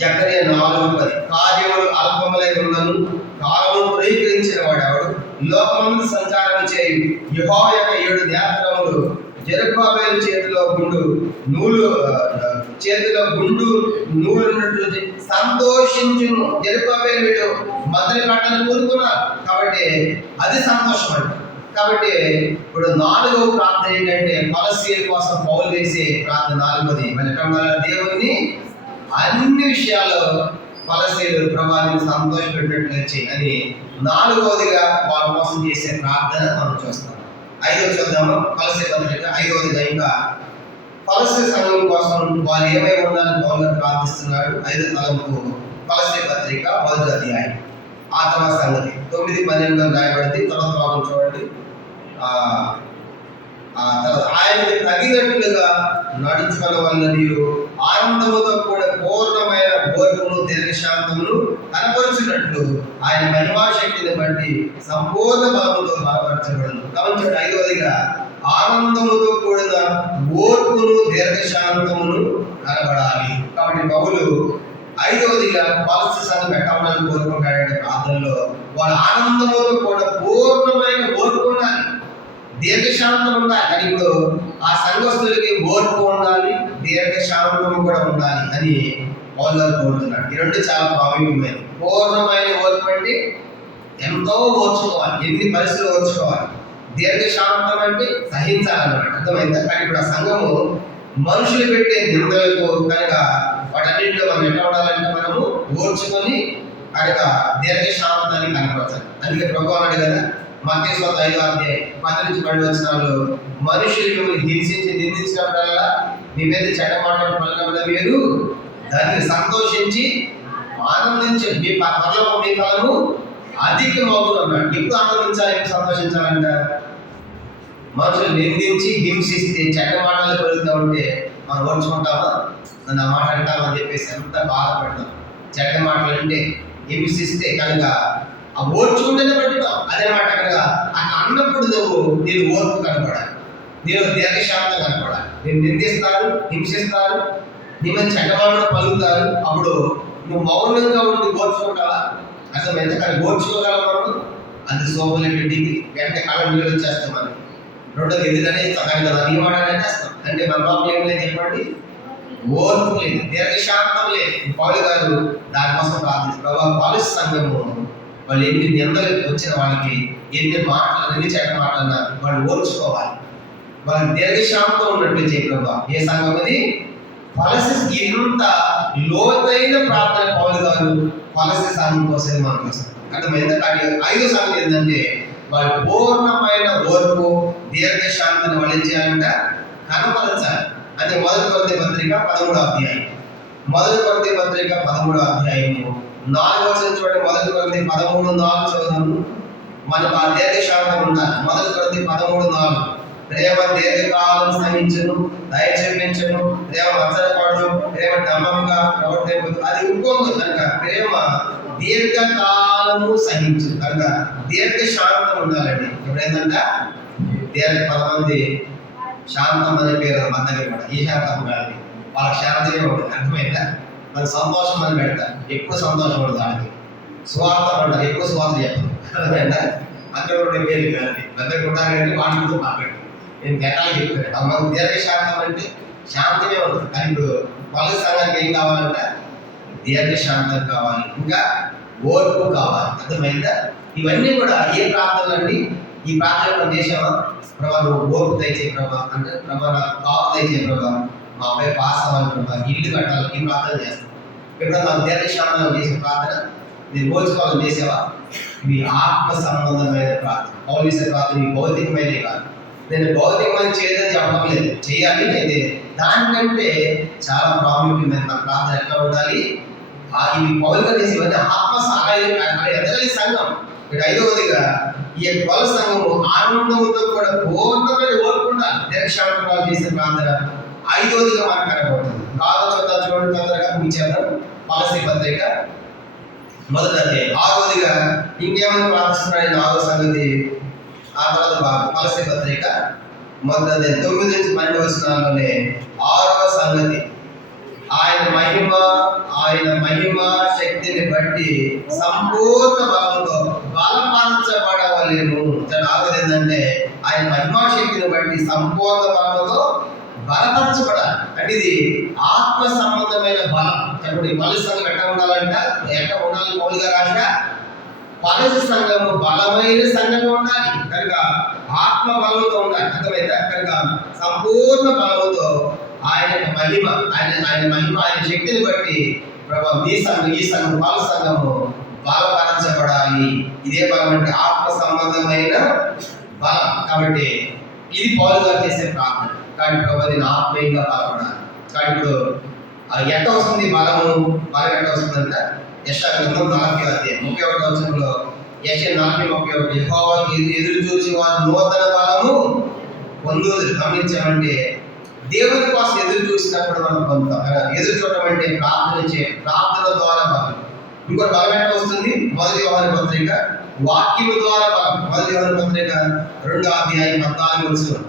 జకర్యా 4:10 కార్యములు అల్పములై ఉన్నను కాలము ప్రీకరించిన వాడెవడు, లోకమందు సంచారం చేయు యెహోవా యొక్క 7 నేత్రములు జెరుబ్బాబెలు చేతిలో గుండు నూలున్నట్లు సంతోషించును. జెరుబ్బాబెలు వీళ్ళు మందిర కట్టను కోరుకున్నారు కాబట్టి అది సంతోషం అంట. కాబట్టి ఇప్పుడు 4వ ప్రార్థన ఏంటంటే కొలస్సీయుల కోసం పౌలు వేసే ప్రార్థన 4వది. మన దేవుని అన్ని విషయాల్లో కొలస్సీయులు ప్రభావిని సంతోషపెట్టేట్లు చేయి అని 4వదిగా వాళ్ళ కోసం చేసే ప్రార్థన మనం చూస్తాం. 5వ చూద్దాము. కొలస్సీ పత్రిక 5వదిగా ఇంకా కొలస్సీ సంఘం కోసం వారు ఏమై ఉండాలని పౌలు ప్రార్థిస్తున్నాడు. 5వ తలంపు కొలస్సీ పత్రిక 1వ అధ్యాయం. ఆ తర్వాత సంగతి 9-12 రాయబడింది. తర్వాత భాగం చూడండి. ఆయనకు తగినట్లుగా నడుచుకున్న వలన ఆనందముతో కూడా పూర్ణమైన ఓర్పును దీర్ఘశాంతమును కనపరుచినట్లు ఆయన మహిమాశక్తిని బట్టి సంపూర్ణ బలముతో బలపరచబడను. కాబట్టి 5వదిగా ఆనందముతో కూడిన ఓర్పును దీర్ఘశాంతమును కనబడాలి. కాబట్టి పౌలు 5వదిగా కొలస్సీ సంఘం ఎక్కడాలని కోరుకుంటాడంటే ప్రార్థనలో వాళ్ళ ఆనందముతో కూడా పూర్ణమైన ఓర్పు ఉండాలి, దీర్ఘశాంతం ఉండాలి. అని ఇప్పుడు ఆ సంఘస్థులకి ఓర్పు ఉండాలి, దీర్ఘశాంతం కూడా ఉండాలి అని పౌలు కోరుతున్నాడు. ఈ రెండు చాలా ప్రాముఖ్యమైనవి. పూర్ణమైన ఓర్పు అంటే ఎంతో ఓర్చుకోవాలి, ఎన్ని పరిస్థితులు ఓర్చుకోవాలి. దీర్ఘశాంతం అంటే సహించాలన్నమాట. అర్థమైందా? కానీ ఇప్పుడు ఆ సంఘము మనుషులు పెట్టే నిందలకు కనుక వాటన్నింటిలో మనం ఎట్లా ఉండాలంటే మనము ఓర్చుకొని కనుక దీర్ఘశాంతాన్ని కనపరచాలి. అందుకే ప్రభువు అన్నాడు కదా మత్తయి సువార్త 5వ అధ్యాయం 10-12 వచనాలు, మనుషులు మిమ్మల్ని హింసించి నిందించినప్పుడల్లా మీ మీద చెడ్డ మాటలు పలికినప్పుడు మీరు దాన్ని సంతోషించి ఆనందించి మీ పరలోకం మీ ఫలము అధికమవుతుంది అన్నాడు. ఇప్పుడు ఆనందించాలి, ఇప్పుడు సంతోషించాలంట. మనుషులు నిందించి హింసిస్తే చెడ్డ మాటలు పలుకుతూ ఉంటే మనం ఓర్చుకుంటామా? నన్ను ఆ మాట అంటామని చెప్పేసి ఎంత బాధపడతాం. చెడ్డ మాటలు అంటే హింసిస్తే కనుక ఆ ఓర్చుకుంటేనే పట్టుతాం. అదే మాట కనుక అట్లా అన్నప్పుడు నేను ఓర్పు కనపడాలి, నేను దీర్ఘశాంతం కనపడాలి. నేను నిందిస్తారు, హింసిస్తారు, నీ మీద చెడ్డ మాటలు పలుకుతారు. అప్పుడు నువ్వు మౌనంగా ఉండి ఓర్చుకుంటావా? అసలు ఎంతకాలం ఓర్చుకోగలవాడు? అది సోమలేటికి వెంట కాలం నీళ్ళు వచ్చేస్తాం. మనం రెండోది ఎందుకనే సగం కదా నీ మాట అనేస్తాం. అంటే మన లోపల ఏం లేదు చెప్పండి, ఓర్పు లేదు, దీర్ఘశాంతం లేదు. పౌలు గారు దానికోసం ప్రార్థిస్తారు. పౌలు సంఘము వాళ్ళు ఎన్ని నిందలు వచ్చిన వాళ్ళకి ఎన్ని మాటలు ఎన్ని చెడ్డ మాటలన్నా వాళ్ళు ఓర్చుకోవాలి, వాళ్ళకి దీర్ఘశాంతం ఉన్నట్లు చెప్పిన ఏ సంఘం అది కొలస్సీ. ఇంత లోతైన ప్రార్థన పౌలు గారు కొలస్సీ సంఘం కోసం మనం చూస్తాం. అర్థమైందా? కానీ 5వ సంఘం ఏంటంటే వాళ్ళు పూర్ణమైన ఓర్పు దీర్ఘశాంతాన్ని వాళ్ళు ఏం చేయాలంట కనపరచాలి. అంటే 1 కొరింథీ పత్రిక 13వ అధ్యాయం, 1 కొరింథీ పత్రిక 13వ అధ్యాయము 4వ వచనం చూడండి. 1 కొరింథీ 13:4 చదువుదాము. మనకు ఆ దీర్ఘశాంతం ఉండాలి. 1 కొరింథీ 13:4 ప్రేమ దీర్ఘకాలం సహించును, దయ చూపించును, ప్రేమ మచ్చరపడు, ప్రేమ నమ్మకంగా ప్రవర్తింపదు. అది ఇంకొక కనుక ప్రేమ దీర్ఘకాలము సహించు కనుక దీర్ఘశాంతం ఉండాలండి. ఇప్పుడు ఏంటంటే కొంతమంది శాంతం అనే పేరు మన దగ్గర కూడా ఈ శాంతం కాదు, వాళ్ళకి శాంతమే ఉంటుంది. అర్థమైందా? మనకు సంతోషం అని పెడతారు, ఎక్కువ సంతోషం ఉంటుంది. వాళ్ళకి స్వార్థం అంటారు, ఎక్కువ స్వార్థం చెప్పదు. అర్థమైందా? అందరూ కూడా పేరు కానీ అందరు కూడా కానీ వాటితో మాట్లాడు నేను గెటాలు చెప్తాను. మనకు దీర్ఘశాంతం అంటే శాంతమే ఉంటుంది. కానీ ఇప్పుడు వాళ్ళ సంఘానికి ఏం కావాలంటే దీర్ఘశాంతం కావాలి, ఇంకా ఓర్పు కావాలి. అర్థమైందా? ఇవన్నీ కూడా ఏ ప్రార్థనలు అండి? ఈ ప్రార్థన చేసామా? ప్రభా నువ్వు ఓర్పు దయచే ప్రభా అంటే ప్రభా నాకు కాపు దయచే ప్రభా, మా అబ్బాయి పాస్ అవ్వాలి ప్రభా, ఇల్లు కట్టాలి, ఈ ప్రార్థన చేస్తాం. ఎప్పుడో నాకు దీర్ఘశాంతం చేసే ప్రార్థన నేను ఓర్చుకోవాలని చేసేవా? ఇవి ఆత్మ సంబంధమైన ప్రార్థన. పౌలు చేసే ప్రార్థన ఇవి భౌతికమైనవి కాదు. నేను భౌతికమైన చేయదని చెప్పడం లేదు, చేయాలి. అయితే దానికంటే చాలా ప్రాముఖ్యమైన ప్రార్థన ఎట్లా ఉండాలి? ఇవి పౌలు గారు చేసి ఇవన్నీ ఎదగలి సంఘం. ఇక్కడ ఐదవదిగా ఈ పౌల సంఘము ఆనందంతో కూడా పూర్ణమైన ఓర్పుకుండా దీర్ఘశాంతరాలు చేసే ప్రార్థన ఐదవదిగా మనకు కనబడుతుంది. చూడండి తొందరగా ముగించేద్దాం. కొలస్సీ పత్రిక మొదటి అధ్యాయం 6వదిగా ఇంకేమైనా ప్రార్థిస్తున్నాడు 6వ సంగతి. ఆ తర్వాత కొలస్సీ పత్రిక మొదటి అధ్యాయం 9 నుంచి 12 వచనాల్లోనే 6వ సంగతి, ఆయన మహిమ శక్తిని బట్టి సంపూర్ణ బలంతో బలపరచబడవలేను. ఆగదు ఏంటంటే ఆయన మహిమా శక్తిని బట్టి సంపూర్ణ బలంతో బలపరచబడాలి. అంటే ఇది ఆత్మ సంబంధమైన బలం. చెప్పండి, పలుసు సంఘం ఎట్లా ఉండాలంట, ఎట్లా ఉండాలి? పౌలుగా రాసిన పలుసు సంఘము బలమైన సంఘంగా ఉండాలి కనుక ఆత్మ బలంతో ఉండాలి. అర్థమైతే కనుక సంపూర్ణ బలంతో ఆయన మహిమ ఆయన శక్తిని బట్టి ప్రభావ ఈ సంఘం పలు సంఘము బలపరచబడాలి. ఇదే బలం అంటే ఆత్మ సంబంధమైన బలం. కాబట్టి ఇది పౌలు గారు చేసే ప్రార్థన. కానీ ప్రభు నేను ఆత్మీయంగా బలపడాలి. కానీ ఇప్పుడు ఎట్ట వస్తుంది బలం ఎట్ట వస్తుందంట? యెషయా గ్రంథం 4వ అధ్యాయం 31వ వచనంలో యెషయా 4:31 యెహోవాకు ఎదురు చూసి వారు నూతన బలము పొందుదురు. గమనించామంటే దేవుని కోసం ఎదురు చూసినప్పుడు మనం పొందుతాం. ఎదురు చూడటం అంటే ప్రార్థన ద్వారా బలం. ఇంకోటి బలం ఎట్లా వస్తుంది? మొదటి యోహాను పత్రిక వాక్యము ద్వారా బలం. మొదటి యోహాను పత్రిక 2వ అధ్యాయం 14వ వచనం.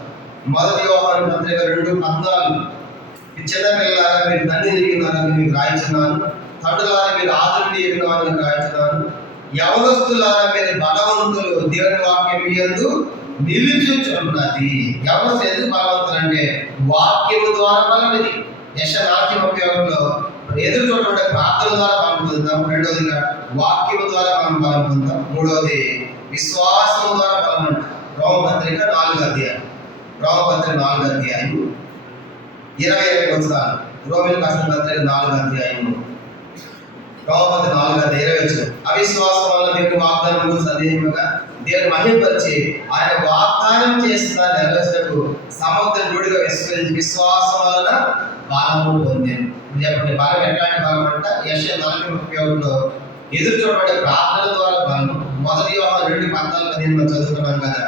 మొదటి యోహాను పత్రిక 2:14 చిన్నపిల్లలారా మీరు తండ్రి ఎరిగినారని మీకు రాయించున్నాను, తండ్రులారా మీరు ఆదరణ ఎరిగినారని రాయించున్నాను, యవనస్తులారా మీరు బలవంతులు దేవుని వాక్యం యందు నిలుచుచున్నది. యవనస్తు ఎందుకు బలవంతులు అంటే వాక్యము ద్వారా బలం. ఇది యెషయా 4:31లో ఎదురు చూడటం ప్రార్థన ద్వారా బలం పొందుతాం. రెండవదిగా వాక్యము ద్వారా మనం బలం పొందుతాం. మూడవది విశ్వాసం ద్వారా బలం అంట. రోమపత్రిక 4వ అధ్యాయం 22 వచనాలు. రోమిలకు రాసిన పత్రిక 4వ అధ్యాయం రోమపత్రిక 4వ అధ్యాయం 20 వచనం. అవిశ్వాసం వల్ల మీకు వాగ్దానము సందేహముగా దేవుని మహిమపరిచి ఆయన వాగ్దానం చేసిన నెరవేర్చుటకు సముద్రుడిగా విశ్వాసం వలన బలము పొందాను. చెప్పండి, బలం ఎట్లాంటి బలం అంట? యెషయా 4:31లో ఎదురు చూడబడే ప్రార్థన ద్వారా బలం. మొదటి యోహాను 2:14 మనం చదువుకున్నాం కదా,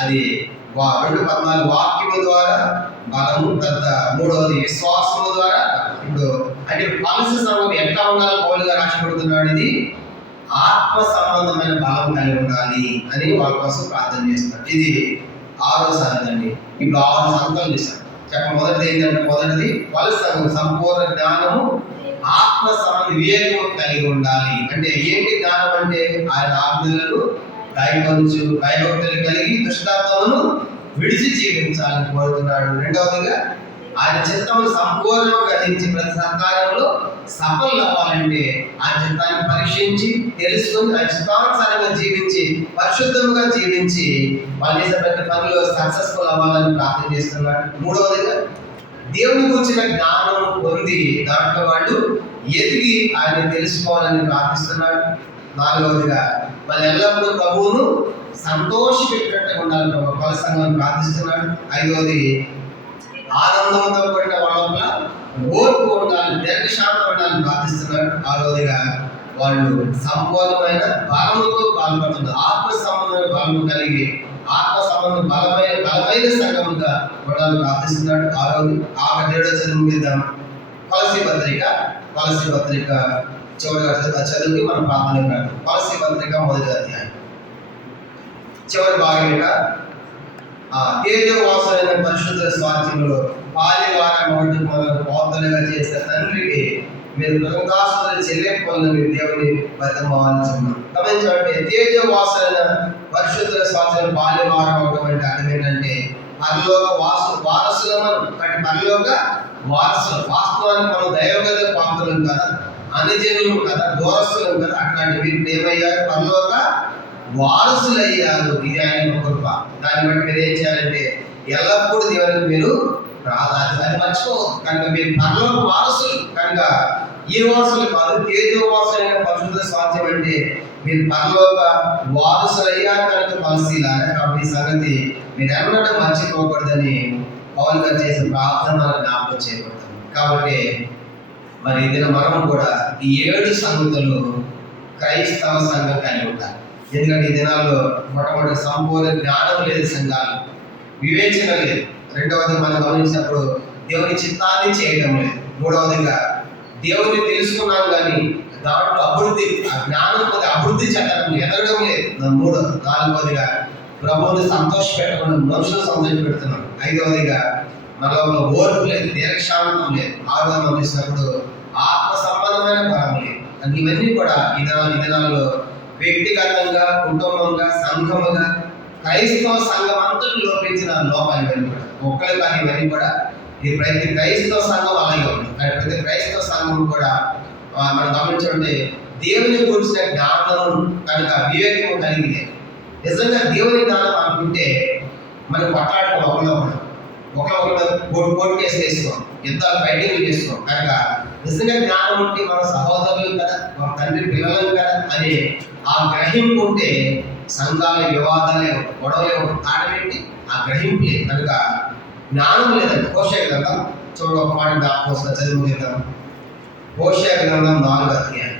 అది 2:14 వాక్యము ద్వారా బలము. తర్వాత మూడవది విశ్వాసము ద్వారా. ఇప్పుడు అంటే పలుసు సంఘం ఎట్లా ఉండాలి పౌలు గారు ఆశపడుతున్నాడు? ఇది ఆత్మ సంబంధమైన బలం కలిగి ఉండాలి అని వాళ్ళ కోసం ప్రార్థన చేస్తున్నారు. ఇది 6వ సంగతి అండి. ఇప్పుడు 6 సంగతులు చేశారు. మొదటిది ఏంటంటే పలుసు సంఘం సంపూర్ణ జ్ఞానము ఆత్మ సంబంధ వివేకము కలిగి ఉండాలి. అంటే ఏంటి జ్ఞానం అంటే? ఆయన ఆజ్ఞలను భయభక్తులు కలిగి దుష్టాత్మలను విడిచి జీవించాలని కోరుతున్నాడు. రెండవదిగా ఆయన చిత్తమును సంపూర్ణంగా గ్రహించి ప్రతి సత్కార్యంలో సఫలం అవ్వాలంటే ఆయన చిత్తాన్ని పరీక్షించి తెలుసుకొని ఆయన చిత్తానుసారంగా జీవించి పరిశుద్ధంగా జీవించి వాళ్ళు చేసే ప్రతి పనిలో సక్సెస్ఫుల్ అవ్వాలని ప్రార్థన చేస్తున్నాడు. మూడవదిగా దేవుని గురించిన జ్ఞానం పొంది దాంట్లో వాళ్ళు ఎదిగి ఆయన తెలుసుకోవాలని ప్రార్థిస్తున్నాడు. నాలుగవదిగా వాళ్ళు ఎల్లప్పుడూ ప్రభువును సంతోషపెట్టినట్టుగా ఉండాలని పలు సంఘం ప్రార్థిస్తున్నాడు. ఐదవది ఆనందంతో కూడిన వాళ్ళ ఓర్పు ఉండాలి, దీర్ఘశాంతం ఉండాలని ప్రార్థిస్తున్నాడు. ఆరవదిగా వాళ్ళు సంపూర్ణమైన బలముతో పాల్పడుతున్నారు. ఆత్మ సంబంధమైన బలము కలిగి ఆత్మ సంబంధం బలమైన సంఘముగా ఉండాలని ప్రార్థిస్తున్నాడు. ఆరవది 7వ చదువు ముగిద్దాం. కొలస్సీ పత్రిక చివరిగా చదివి మనం ప్రార్థన కాదు. కొలస్సీ పత్రిక 1వ అధ్యాయం చివరి భాగం తేజోవాసులైన పరిశుద్ధ స్వాస్థ్యంలో పాలివారం ఒకటి మనకు పాత్రలుగా చేసిన తండ్రికి మీరు కృతజ్ఞతాస్తుతులు చెల్లింపులను మీరు దేవుని బతిమాలుచున్నాం. గమనించండి, తేజోవాసులైన పరిశుద్ధ స్వాస్థ్యం పాలివారం ఒకటి అంటే అర్థం ఏంటంటే పరలోక వారసులమని. అంటే పరలోక వారసులు వాస్తవానికి మనం దైవగత పాత్రలం కదా, అనుజనులు కదా, దూరస్తులం కదా. అట్లాంటి వీళ్ళు ఏమయ్యారు? పరలోక వారసులయ్యారు. ఇది ఆయన కృప. దాన్ని బట్టి మీరు ఏం చేయాలంటే ఎల్లప్పుడూ దేవునికి మీరు ప్రాధాన్యత అది మర్చిపోవద్దు. కనుక మీరు పరలోక వారసులు కనుక ఈ వారసులు కాదు, తేజోవాసులైన పరిశుద్ధ స్వాస్థ్యం అంటే మీరు పరలోక వారసులయ్యారు కనుక పరిశీలాలి. కాబట్టి ఈ సంగతి మీరు ఎన్నడూ మర్చిపోకూడదని పౌలు గారు చేసిన ప్రార్థన జ్ఞాపకం చేయబడుతుంది. కాబట్టి మరి ఇది మనం కూడా ఈ 7 సంగతులు క్రైస్తవ సంఘం కలిగి ఉంటారు. ఎందుకంటే ఈ దినాల్లో మొట్టమొదటి సంపూర్ణ జ్ఞానం లేదు, సంఘాలు వివేచన లేదు. రెండవది మనం గమనించినప్పుడు దేవుని చిత్తాన్ని చేయడం లేదు. మూడవదిగా దేవుని తెలుసుకున్నాం కానీ దాంట్లో అభివృద్ధి, ఆ జ్ఞానం కొద్ది అభివృద్ధి చెందడం, ఎదగడం లేదు. నాలుగవదిగా ప్రభువుని సంతోష పెట్టకుండా మనుషులు సంతోష పెడుతున్నాం. ఐదవదిగా మనలో ఓర్పు లేదు, దీర్ఘశాంతం లేదు. ఆరుగా గమనించినప్పుడు ఆత్మ సంబంధమైన బలం లేదు. ఇవన్నీ కూడా ఈ దినాల్లో వ్యక్తిగతంగా, కుటుంబంగా, సంఘముగా, క్రైస్తవ సంఘం అంతటి లోపించిన లోపాలు ఇవన్నీ కూడా ఒక్కరు కానీ ఇవన్నీ కూడా ఈ ప్రతి క్రైస్తవ సంఘం అలాగే ఉంది. ప్రతి క్రైస్తవ సంఘం కూడా మనం గమనించండి, దేవుని గురించిన జ్ఞానం కనుక వివేకం కలిగితే, నిజంగా దేవుని జ్ఞానం అనుకుంటే మనం కొట్లాడుకోం, ఒకరినొకరు కోట్ కేసు వేసుకోం, యుద్ధాలు ఫైటింగ్లు చేసుకోం. కనుక నిజంగా జ్ఞానం ఉంటే మన సహోదరులు కదా, మన తండ్రి పిల్లలు కదా అని ఆ గ్రహింపు ఉంటే సంఘాల వివాదాలే, గొడవలే, కారణం ఏంటి? ఆ గ్రహింపు లేదు. కనుక జ్ఞానం లేదండి. హోషేయ గ్రంథం చూడ ఒక మాట చదువుకుందాం. హోషేయ గ్రంథం 4వ అధ్యాయం.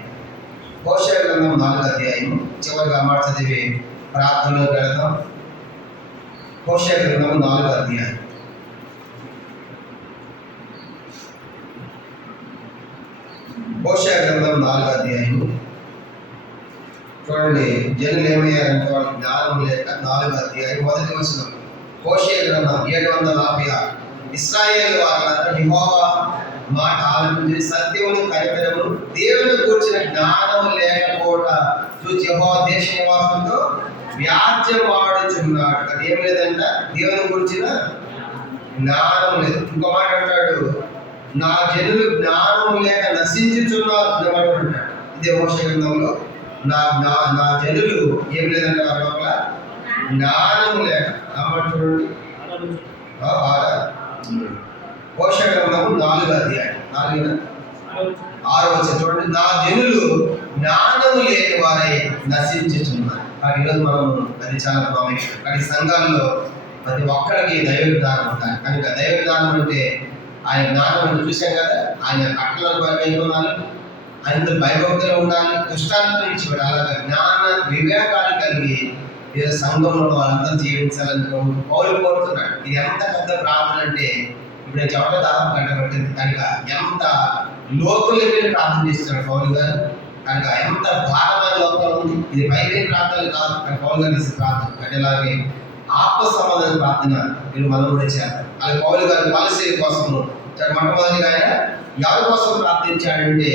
హోషేయ గ్రంథం 4వ అధ్యాయం చివరిగా మాట చదివి ప్రార్థనలో వెళదాం. హోషేయ గ్రంథం 4వ అధ్యాయం. హోషేయ గ్రంథం 4వ అధ్యాయం చూడండి. జనులు ఏమయ్యారంటే వాళ్ళకి జ్ఞానం లేక 4వ అధ్యాయం 1వ వచనం. హోషేయ గ్రంథం 746. ఇశ్రాయేలు వారు యెహోవా మాట ఆలకించి సత్యమును కనిపెరము దేవుని గూర్చిన జ్ఞానము లేకపోవట చూచి యెహోవా దేశ నివాసులతో వ్యాజ్యం ఆడుచున్నాడు. అది ఏం లేదంట, దేవుని గురించిన జ్ఞానం లేదు. ఇంకో మాట అంటాడు, నా జనులు జ్ఞానం లేక నశించుచున్నారు అంటాడు. ఇదే హోషేయ గ్రంథంలో నా జనులు ఏం లేదంటే వారి లోపల జ్ఞానం లేక. చూడండి హోషేయ గ్రంథము 4వ అధ్యాయం 6వ వచనం చూడండి. నా జనులు జ్ఞానము లేని వారై నశించుచున్నారు. కానీ ఈరోజు మనం అది చాలా ప్రాముఖ్యం. కానీ సంఘాల్లో ప్రతి ఒక్కరికి దైవ జ్ఞానం ఉండాలి. కనుక దైవ జ్ఞానం అంటే ఆయన జ్ఞానం అంటే చూసాం కదా, ఆయన కట్టలను పైకొనాలి, ఆయన భయభక్తులు ఉండాలి, దుష్టాన్ని నుంచి అలాగా జ్ఞాన వివేకాలు కలిగి సంఘంలో వాళ్ళంతా జీవించాలని పౌలు కోరుతున్నాడు. ఇది ఎంత పెద్ద ప్రార్థన అంటే ఇప్పుడు నేను చెప్పడం దాదాపు గంట పట్టింది. కనుక ఎంత లోపల వెళ్ళి ప్రార్థన చేస్తున్నాడు పౌలు గారు. కనుక ఎంత భారమైన లోపల ఉంది. ఇది బైబిల్ ప్రార్థనలు కాదు, కానీ పౌలు గారు చేసే ప్రార్థన. అంటే ఇలాగే ఆత్మ సంబంధమైన ప్రార్థన మీరు మనం కూడా చేస్తారు. అది పౌలు గారు పాలసీ కోసము మొట్టమొదటిగా ఆయన ఎవరి కోసం ప్రార్థించాడంటే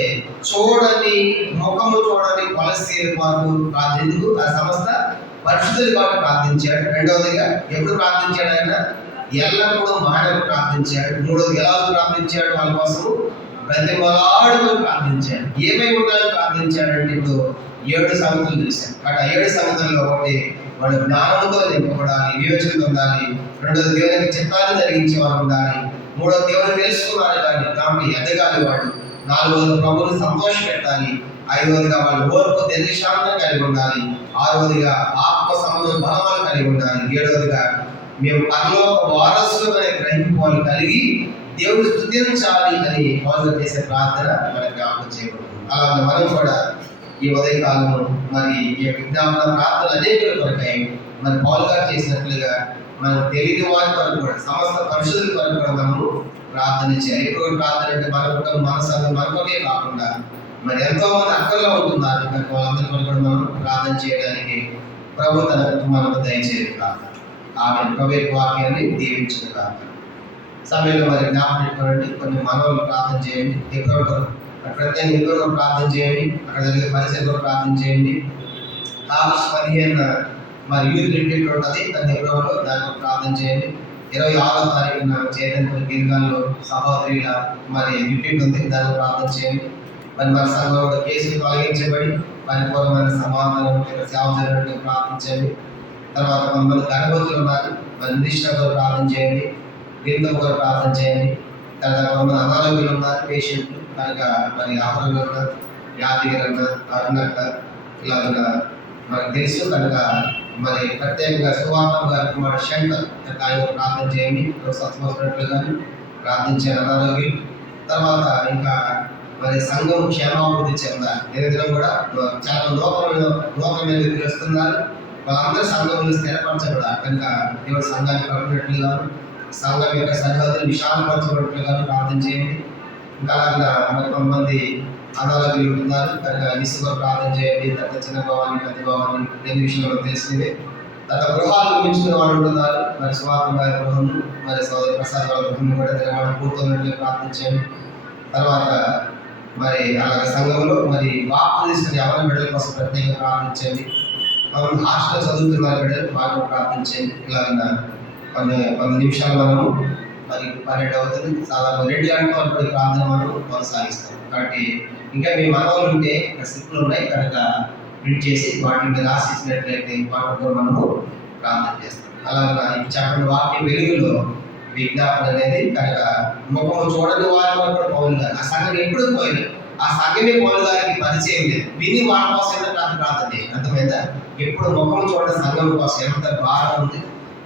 చూడని ముఖము చూడని కొలసీల కొరకు ప్రార్థించుకు ఆ సంస్థ పరిశుద్ధులు కాబట్టి ప్రార్థించాడు. రెండవదిగా ఎప్పుడు ప్రార్థించాడు? ఆయన ఎల్లప్పుడూ మానవుడు ప్రార్థించాడు. మూడవది ఎలా ప్రార్థించాడు? వాళ్ళ కోసము ప్రతిమలాడుతూ ప్రార్థించాడు. ఏమై ఉండాలని ప్రార్థించాడంటే ఇప్పుడు 7 సంగతులు చూశాను. బట్ ఆ 7 సంగతుల్లో ఒకటి వాళ్ళు జ్ఞానంతో నింపబడాలి, వివేచనతో ఉండాలి. రెండోది దేవునికి చిత్తాన్ని జరిగించే వారు ఉండాలి. మూడోది దేవుని తెలుసుకున్నారు కానీ కాబట్టి ఎదగాలి వాళ్ళు. నాలుగవది ప్రభువుని సంతోష పెట్టాలి. ఐదవదిగా వాళ్ళు ఓర్పు దీర్ఘశాంతం కలిగి ఉండాలి. ఆరవదిగా ఆత్మ సంబంధం బలవాలు కలిగి ఉండాలి. ఏడవదిగా మేము పరలోక వారసులు అనే గ్రహింపు వాళ్ళు కలిగి దేవుని స్తుతించాలి అని వాళ్ళు చేసే ప్రార్థన మనకి జ్ఞాపకం చేయబడుతుంది. అలాగే మనం కూడా ఈ ఉదయకాలము మరి ఈ విజ్ఞాపన ప్రార్థనలు అనేకల కొరకై మరి పౌలు గారు చేసినట్లుగా మనం తెలియని వారి కొరకు కూడా సమస్త పరిశుద్ధుల కొరకు కూడా మనము ప్రార్థన చేయాలి. ఎప్పుడు ప్రార్థన అంటే మన కుటుంబం మన సంఘం మనకే కాకుండా మరి ఎంతో మంది అక్కర్లో ఉంటున్నారు. వాళ్ళందరి కొరకు కూడా మనం ప్రార్థన చేయడానికి ప్రభు తన మనకు దయచేది కాదు. ఆమె ప్రభు వాక్యాన్ని దీవించిన కాదు. సమయంలో మరి జ్ఞాపకం పెట్టుకోండి. కొన్ని మనవులు ప్రార్థన చేయండి. ఎప్పుడు ప్రత్యేక ఎదురు ప్రార్థన చేయండి. అక్కడ జరిగే పరిస్థితుల్లో ప్రార్థన చేయండి. ఆగస్టు 15 మరి యూత్ రిట్రీట్ ఉంటుంది, దాన్ని ఎప్పుడో దానికి ప్రార్థన చేయండి. 26వ తారీఖున చైతన్య గిరిగాల్లో సహోదరుల మరి రిట్రీట్ ఉంది, దాన్ని ప్రార్థన చేయండి. మరి మన సంఘంలో కేసులు తొలగించబడి పరిపూర్ణమైన సమాధానం సేవ జరిగినట్టు ప్రార్థించండి. తర్వాత కొంతమంది గర్భవతులు ఉన్నారు, మరి నిరీక్షణ ప్రార్థన చేయండి. దీంతో కూడా ప్రార్థన చేయండి. తర్వాత కొంతమంది అనారోగ్యులు ఉన్నారు, పేషెంట్లు కనుక మరి ఆహారంలో ఉన్నారు, యాదగిరి అరుణక్క ఇలాగా మనకు తెలుసు కనుక మరి ప్రత్యేకంగా సువార్త గారికి మన శంకర్ ఆయన ప్రార్థన చేయండి. సత్వసినట్లు కానీ ప్రార్థించే అనారోగ్యం. తర్వాత ఇంకా మరి సంఘం క్షేమాభివృద్ధి చెందాలి. నిరంతరం కూడా చాలా నూతనమైన వ్యక్తులు వస్తున్నారు. వాళ్ళందరూ సంఘంలో స్థిరపరచబడాలి. కనుక దేవుడు సంఘాన్ని కలుపునట్లుగా, సంఘం యొక్క సరిహద్దులు విశాలపరచబడినట్లుగా ప్రార్థన చేయండి. ఇంకా అలాగా మరి కొంతమంది అనారోగ్యులు ఉంటున్నారు. కనుక నిశ్చితంగా ప్రార్థన చేయండి. తర్వాత చిన్న భావాన్ని, పెద్ద భావాన్ని దేని విషయంలో తెలిసిందే. తర్వాత గృహాలు మించిన వాళ్ళు ఉంటున్నారు. మరి స్వార్థ గారి గృహం, మరి సోదరి ప్రసాద్ వాళ్ళ గృహం కూడా నిర్మాణం పూర్తయినట్లు ప్రార్థించండి. తర్వాత మరి అలాగే సంఘంలో మరి బాప్తిజం తీసుకుని ఎవరి బిడ్డల కోసం ప్రత్యేకంగా ప్రార్థించండి. హాస్టల్ చదువుతున్న బిడ్డలు బాగా ప్రార్థించండి. ఇలాగ కొన్ని నిమిషాలు మనము మరి 12 అవుతుంది. దాదాపు 2 గంటల వరకు ప్రార్థన మనం కొనసాగిస్తాం. కాబట్టి ఇంకా మీ మనవలు ఉంటే స్లిప్లు ఉన్నాయి కనుక ప్రింట్ చేసి వాటి మీద రాసిచ్చినట్లయితే వాటితో మనము ప్రార్థన చేస్తాం. అలాగా చెప్పండి, వాక్య వెలుగులో విజ్ఞాపన అనేది కనుక ముఖము చూడని వారి వరకు పౌలు గారు ఆ సంఘం ఎప్పుడు పోయినా ఆ సంఘమే పౌలు గారికి పరిచయం లేదు. విని వాళ్ళ కోసం ప్రార్థన చేయండి. అర్థమైందా? ఎప్పుడు ముఖం చూడని సంఘం కోసం ఎంత భారం ఉంది,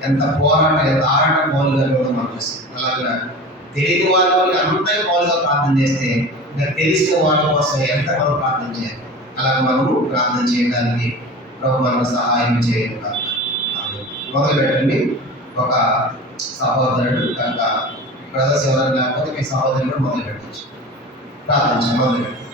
ఎంత పోరాటం, ఎంత ఆరాటం పౌలు గారి కూడా మనం చూస్తాం. అలాగా తెలియని వారి వరకు అంతా పౌలుగా ప్రార్థన చేస్తే ఇంకా తెలిసిన వాళ్ళ కోసం ఎంత మనం ప్రార్థన చేయాలి. అలాగే మనము ప్రార్థన చేయడానికి ప్రభు మనకు సహాయం చేయాలి. మొదలు పెట్టండి. ఒక సహోదరుడు కనుక బ్రదర్స్ ఎవరైనా లేకపోతే మీ సహోదరుడు మొదలు పెట్టచ్చు. ప్రార్థించండి. మొదలు పెట్టండి.